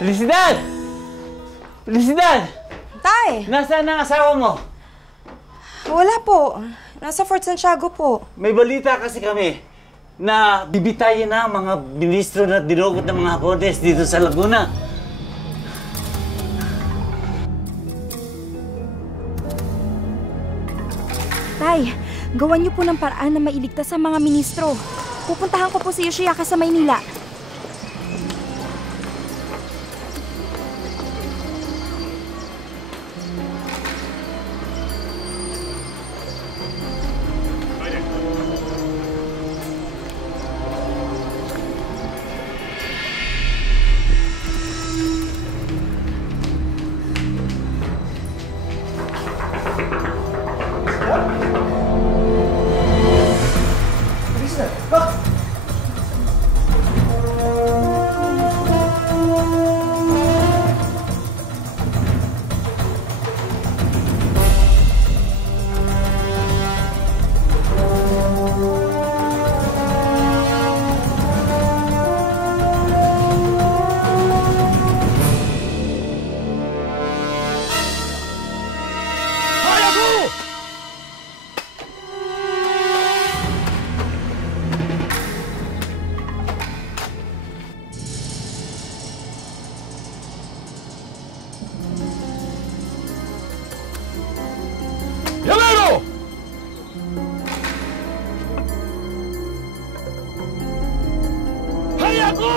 Felicidad! Felicidad! Tay! Nasaan ang asawa mo? Wala po. Nasa Fort Santiago po. May balita kasi kami na bibitayin na ang mga ministro na dinugot ng mga Hapones dito sa Laguna. Tay, gawan niyo po ng paraan na mailigtas sa mga ministro. Pupuntahan ko po si Yoshiaki sa Maynila. Yamero! Hayako!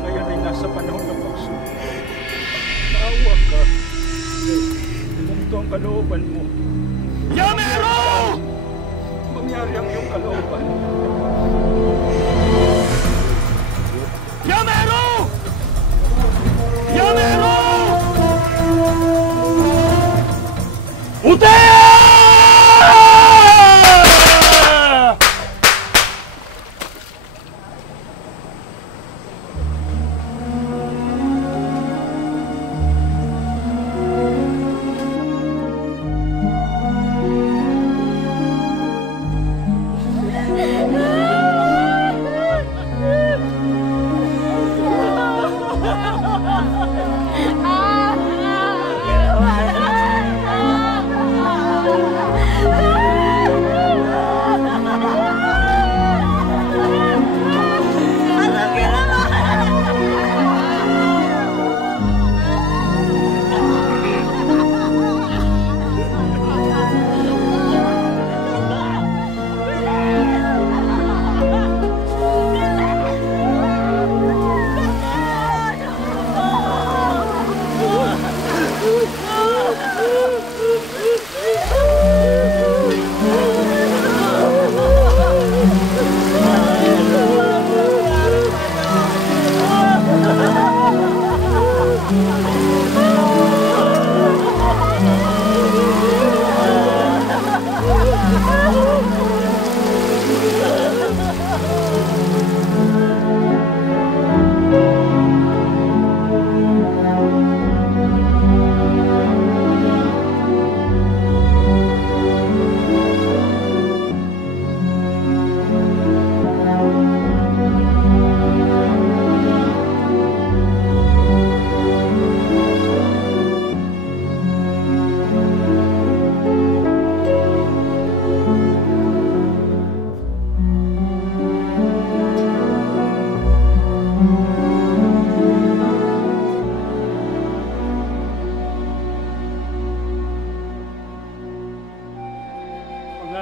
Ngayon ay nasa panahon ng pagsuko. Maawa ka. Kung ito ang kalooban mo, Yamero! Mangyari ang iyong kalooban. Yamero! Yamero! Utea!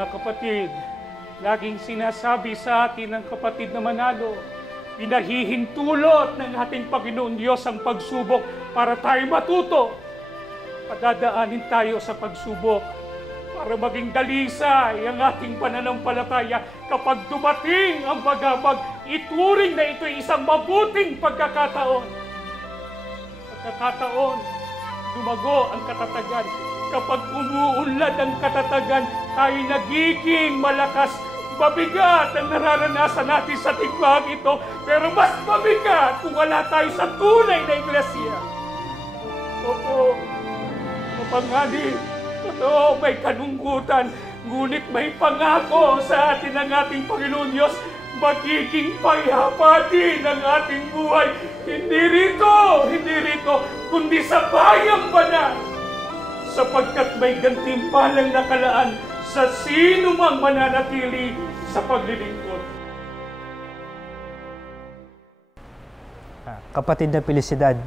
Kapatid, laging sinasabi sa atin ng kapatid na Manalo, pinahihintulot ng ating Panginoon Diyos ang pagsubok para tayo matuto. Padadaanin tayo sa pagsubok para maging dalisay ang ating pananampalataya kapag dumating ang pag-abag, ituring na ito'y isang mabuting pagkakataon. Pagkakataon, lumago ang katatagan. Kapag umuunlad ang katatagan, tayo nagiging malakas. Mabigat ang nararanasan natin sa tigmang ito, pero mas mabigat kung wala tayo sa tunay na iglesia. Opo, mapanganib, totoo, may kanungkutan, ngunit may pangako sa atin ng ating Panginoon Diyos, magiging payapa din ang ating buhay. Hindi rito, kundi sa bayang banal. Sapagkat may gantimpalang nakalaan sa sino mang mananatili sa paglilingkod. Kapatid na Felicidad,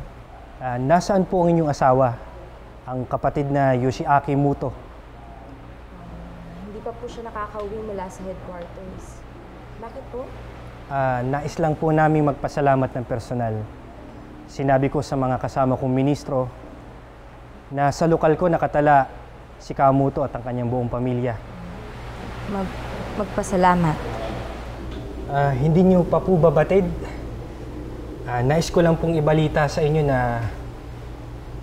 nasaan po ang inyong asawa, ang kapatid na Yoshiaki Muto? Hindi pa po siya nakakauwi mula sa headquarters. Bakit po? Nais lang po namin magpasalamat ng personal. Sinabi ko sa mga kasama kong ministro na sa lokal ko nakatala si Kamuto at ang kanyang buong pamilya. Magpasalamat. Hindi niyo pa po babatid? Nais ko lang pong ibalita sa inyo na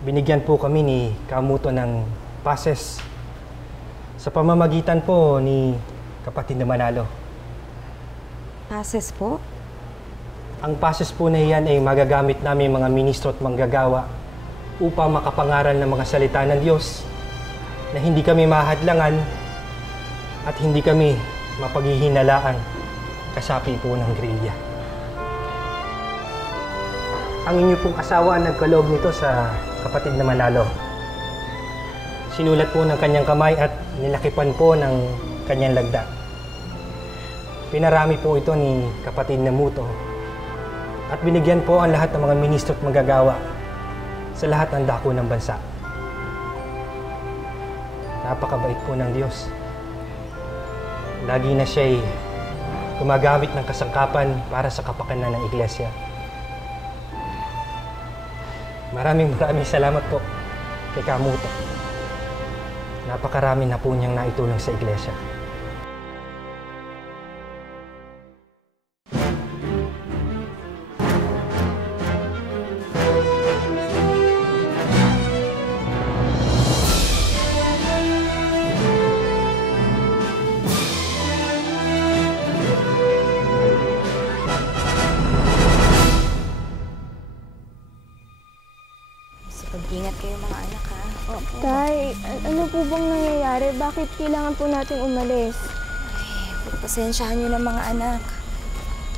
binigyan po kami ni Kamuto ng passes sa pamamagitan po ni kapatid na Manalo. Passes po? Ang passes po na iyan ay magagamit namin mga ministro at manggagawa upang makapangaral ng mga salita ng Diyos na hindi kami mahadlangan at hindi kami mapaghihinalaan kasapi po ng grilya. Ang inyo pong asawa ang nagkaloob nito sa kapatid na Manalo. Sinulat po ng kanyang kamay at nilakipan po ng kanyang lagda. Pinarami po ito ni kapatid na Muto at binigyan po ang lahat ng mga ministro at manggagawa sa lahat ng dako ng bansa. Napakabait po ng Diyos. Lagi na siya'y gumagamit ng kasangkapan para sa kapakanan ng iglesia. Maraming salamat po kay Kamuto. napakarami na po niyang naitulong sa iglesia. Ingat kayo mga anak, ha? Opo. Tay, ano po bang nangyayari? Bakit kailangan po natin umalis? Ay, pasensyahan nyo ng mga anak.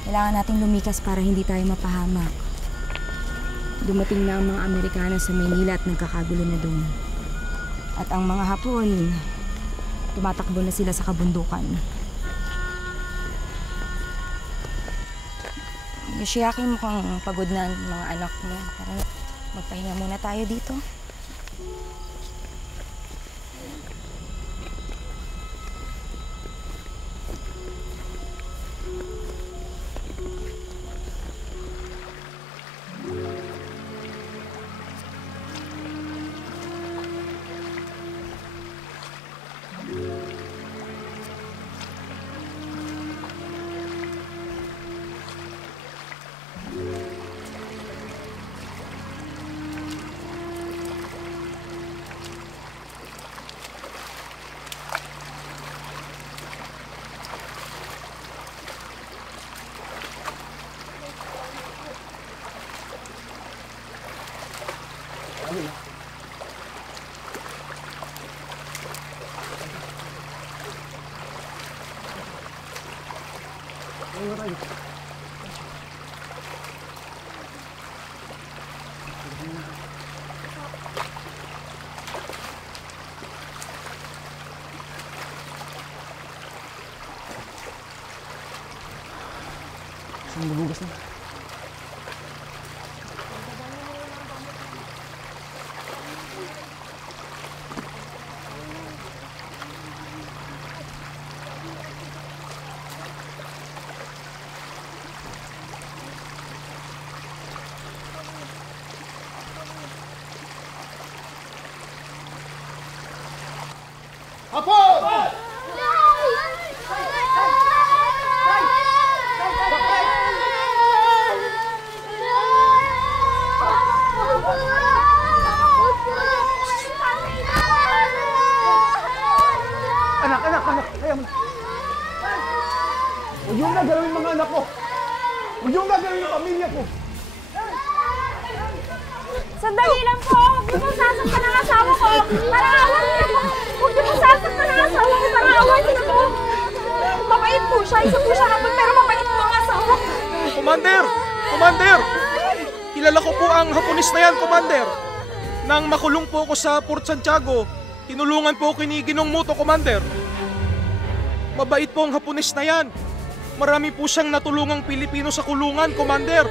Kailangan nating lumikas para hindi tayo mapahamak. Dumating na ang mga Amerikano sa Maynila at nagkakagulo na doon. At ang mga Hapon, tumatakbo na sila sa kabundukan. Yoshiaki, mukhang pagod na ang mga anak mo. Tara, magpahinga muna tayo dito. Saan magugas na? Hapon! Anak, kaya mo. Huwag yung nagalawin mga anak ko. Huwag yung nagalawin yung pamilya ko. Sandali lang po! Huwag niyo pong sasaktan ang asawa ko! Parang awan niyo po! Huwag niyo pong sasaktan ang asawa ko! Parang awan niyo po! Mabait po siya! Isa po siya kapag pero mabait po ang asawa ko! Commander! Commander! Kilala ko po ang Hapones na yan, Commander. Nang makulong po ako sa Port Santiago, tinulungan po ako ni Ginong Muto, Commander. Mabait po ang Hapones na yan. Marami po siyang natulungang Pilipino sa kulungan, Commander.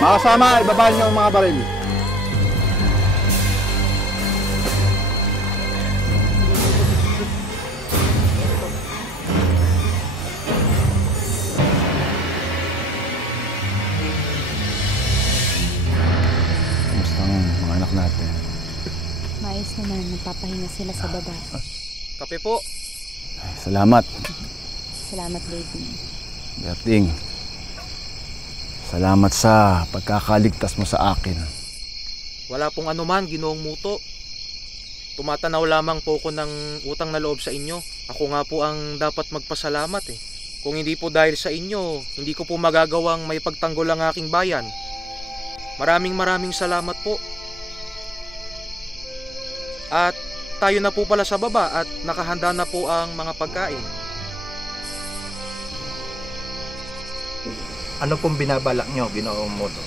Mga kasama, ibaba niyo ang mga baril. Kamusta ang mga anak natin? Maayos naman, nagpapahinga sila sa baba. Kape po. Ay, salamat. Salamat, baby. Berting, salamat sa pagkakaligtas mo sa akin. Wala pong anuman, Ginoong Muto. Tumatanaw lamang po ko ng utang na loob sa inyo. Ako nga po ang dapat magpasalamat eh. Kung hindi po dahil sa inyo, hindi ko po magagawang may pagtanggol ang aking bayan. Maraming salamat po. At tayo na po pala sa baba at nakahanda na po ang mga pagkain. Ano pong binabalak nyo, Ginoong Muto?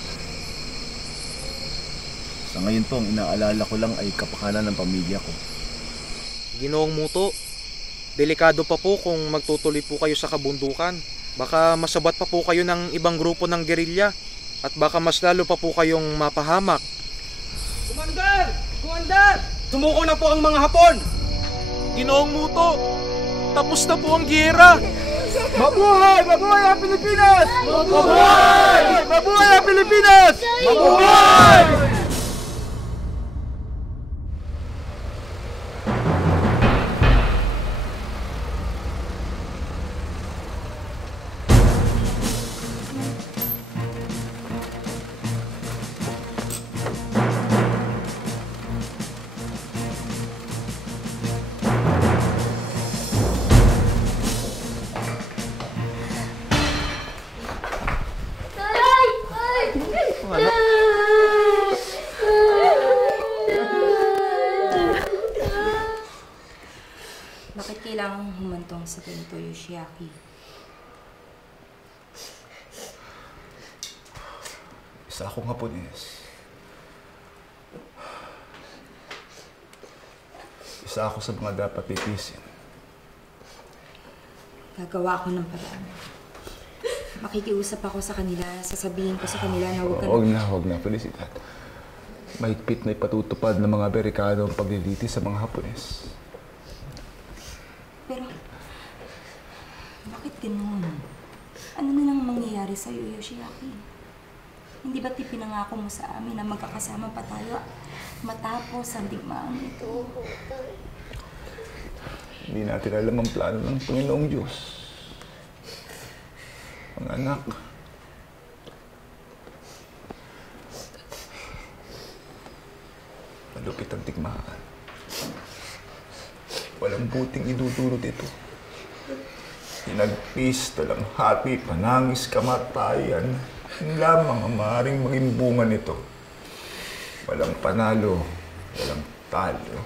Sa ngayon po, ang inaalala ko lang ay kapakanan ng pamilya ko. Ginoong Muto, delikado pa po kung magtutuloy po kayo sa kabundukan. Baka masabat pa po kayo ng ibang grupo ng gerilya at baka mas lalo pa po kayong mapahamak. Commander! Commander! Sumuko na po ang mga Hapon! Ginoong Muto, Tapos na po ang giyera! Mabuhay! Mabuhay ang Pilipinas! Mabuhay! Mabuhay ang Pilipinas! Mabuhay! Bakit kailangan humantong sa ganito, Yoshiaki? Isa akong Hapones. Isa ako sa mga dapat titisin. Gagawa ako ng paraan. Makikiusap ako sa kanila, sasabihin ko sa kanila na huwag ka Huwag na, Felicidad. Mahigpit na ipatutupad ng mga Amerikano ang paglilitis sa mga Hapones. Pero, bakit ganun? Ano na lang mangyayari sa'yo, Yoshiaki? Hindi ba't ipinangako mo sa amin na magkakasama pa tayo matapos ang digmaan ito? Hindi natin alam ang plano ng Panginoong Diyos. Mga anak, malupit ang digmaan. Walang buting idudulot ito. Hinagpis, talanghati, panangis, kamatayan. Yun lamang ang maaaring maging bunga nito. Walang panalo, walang talo.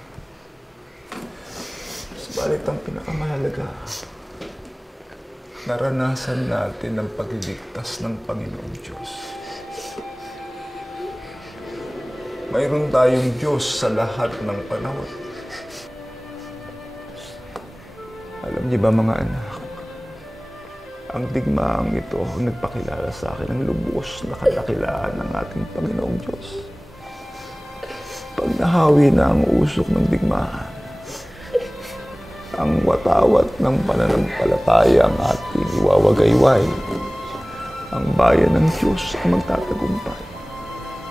Subalit ang pinakamahalaga, naranasan natin ang pagliligtas ng Panginoong Diyos. Mayroon tayong Diyos sa lahat ng panahon. Alam niyo ba, mga anak, ang digmaang ito ang nagpakilala sa akin ng lubos na kadakilaan ng ating Panginoong Diyos. Pag nahawi na ang usok ng digmaan, ang watawat ng pananampalataya ang ating iwawagayway. Ang bayan ng Diyos ang magtatagumpay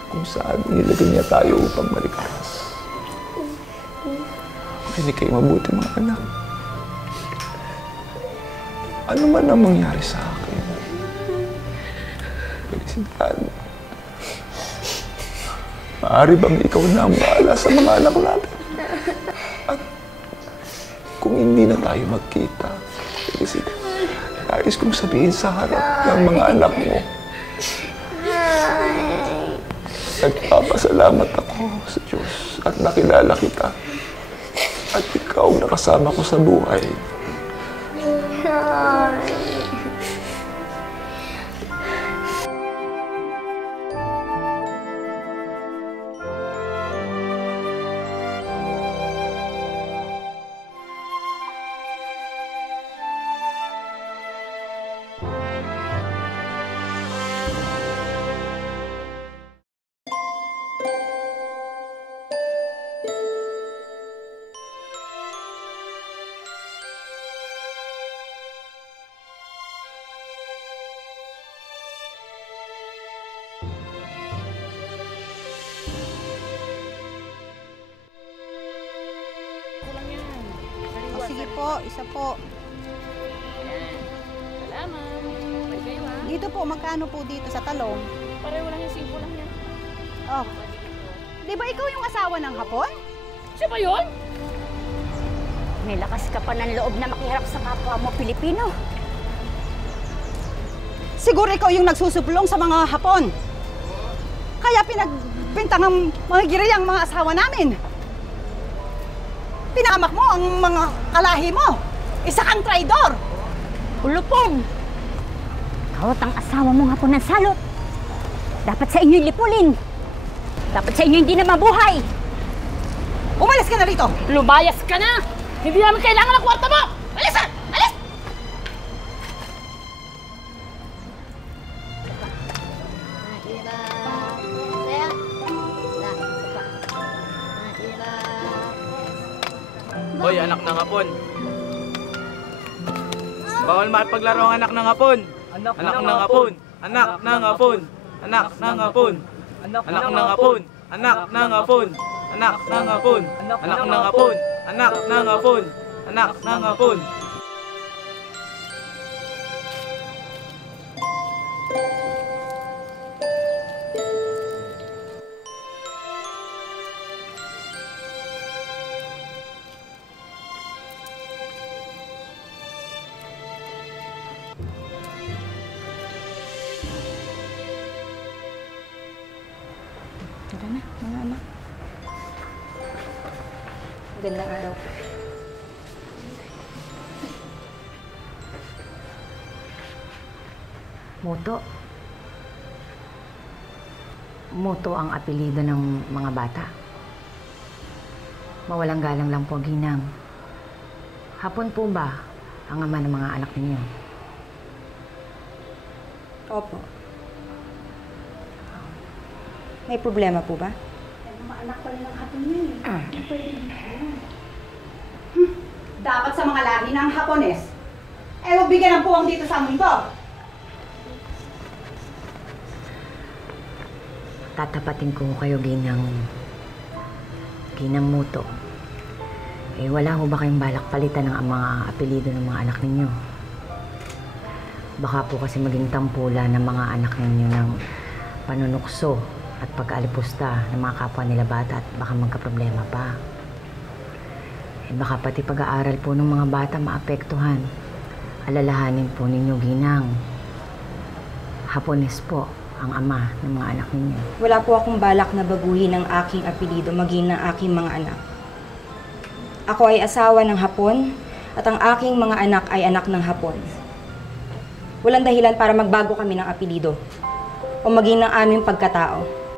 kung saan nilagay niya tayo upang maligtas. Makinig kayo mabuti, mga anak. Ano man ang mangyari sa akin, Felicidad, maaari bang ikaw na ang bahala sa mga anak natin? At kung hindi na tayo magkita, Felicidad, nais kong sabihin sa harap ng mga anak mo, nagpapasalamat ako sa Diyos at nakilala kita. At ikaw ang nakasama ko sa buhay. Sige po, isa po. Salamat. Bye kayo, ha? Dito po, magkano po dito sa talong? Pareho lang yan, 5 lang yan. Oh. Di ba ikaw yung asawa ng Hapon? Siya ba yun? May lakas ka pa ng loob na makiharap sa kapwa mo, Pilipino. Siguro ikaw yung nagsusuplong sa mga Hapon. Kaya pinagbintang ang mga giriyang mga asawa namin. Pinamak mo ang mga kalahi mo. Isa kang traidor. Ulupong! Kawat ang asawa mong Hapon ng salot. Dapat sa inyo'y lipulin. Dapat sa inyo hindi na mabuhay. Umalis ka na rito. Lumayas ka na! Hindi namin kailangan ng kwarta mo! Alis! Alis! Hoy, anak ng Hapon. Bawal makipaglaro ang anak ng hapon. Anak ng hapon. Anak ng hapon. Anak ng hapon. Anak ng hapon. Anak ng hapon. Anak ng hapon. Anak ng hapon. Anak ng hapon. Anak ng hapon. Tara na, mga anak. Magandang araw po. Muto. Muto ang apelido ng mga bata. Mawalang galang lang po, Ginang. Hapon po ba ang ama ng mga anak ninyo? Opo. May problema po ba? Mga anak pa rin ng hapon yun. Dapat sa mga lahi ng Hapones, huwag bigyan ng puwang dito sa mundo. Tatapatin ko kayo, Ginang Muto. Wala ho ba kayong balak palitan ng mga apelido ng mga anak ninyo? Baka po kasi maging tampula ng mga anak ninyo ng panunukso at pag-alipusta ng mga kapwa nila bata at baka magkaproblema pa. Baka pati pag-aaral po ng mga bata maapektuhan. Alalahanin po ninyo, Ginang. Hapones po ang ama ng mga anak ninyo. Wala po akong balak na baguhin ang aking apelido maging ng aking mga anak. Ako ay asawa ng Hapon at ang aking mga anak ay anak ng Hapon. Walang dahilan para magbago kami ng apelido o maging ng aming pagkatao.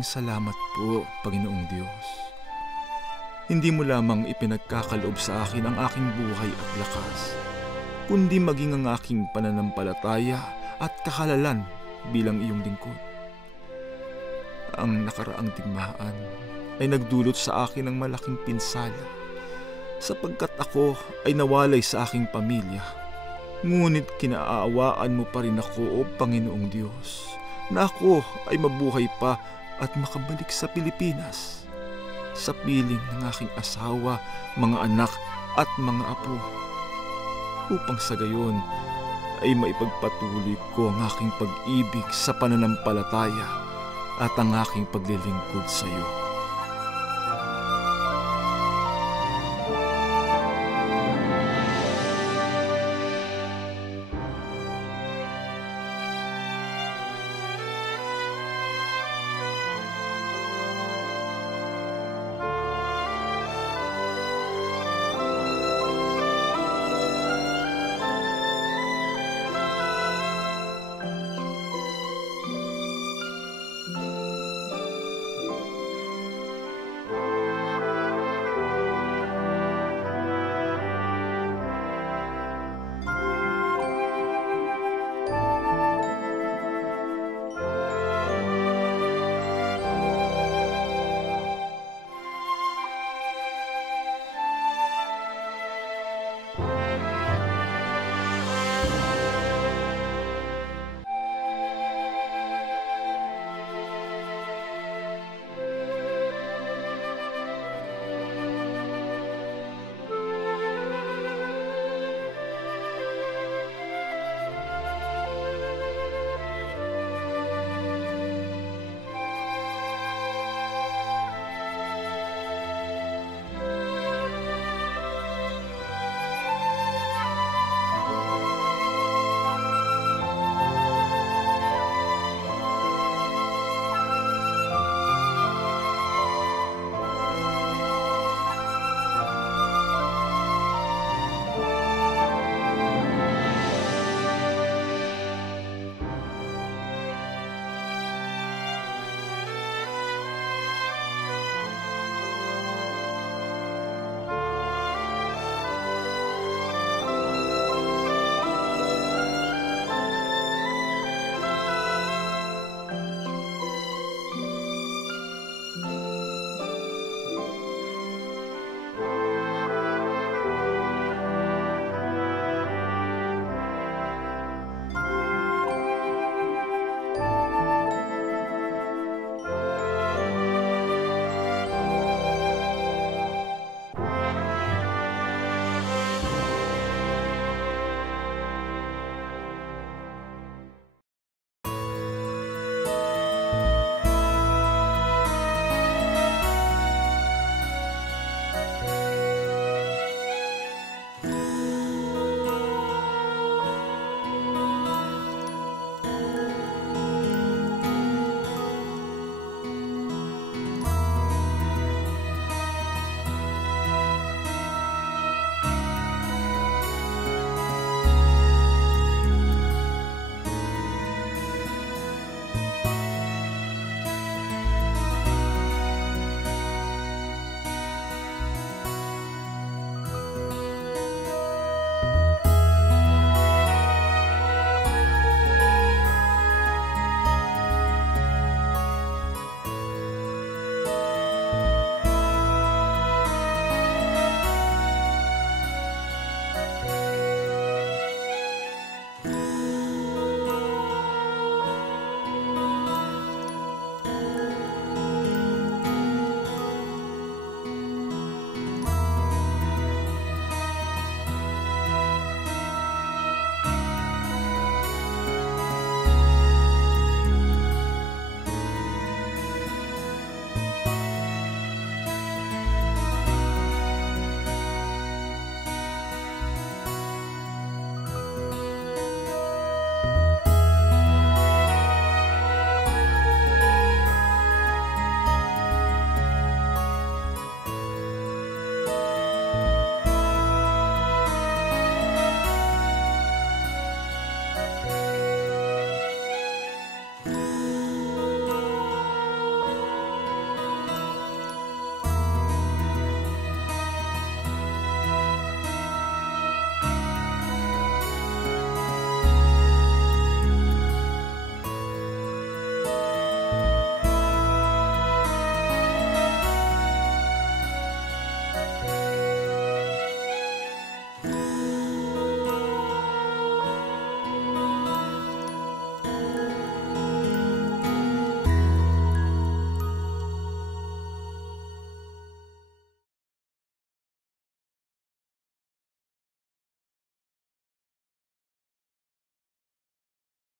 Maraming salamat po, Panginoong Diyos. Hindi mo lamang ipinagkakaloob sa akin ang aking buhay at lakas, kundi maging ang aking pananampalataya at kahalalan bilang iyong lingkod. Ang nakaraang digmaan ay nagdulot sa akin ng malaking pinsala, sapagkat ako ay nawalay sa aking pamilya. Ngunit kinaawaan mo pa rin ako, O Panginoong Diyos, na ako ay mabuhay pa at makabalik sa Pilipinas, sa piling ng aking asawa, mga anak at mga apo, upang sa gayon ay maipagpatuloy ko ang aking pag-ibig sa pananampalataya at ang aking paglilingkod sa iyo.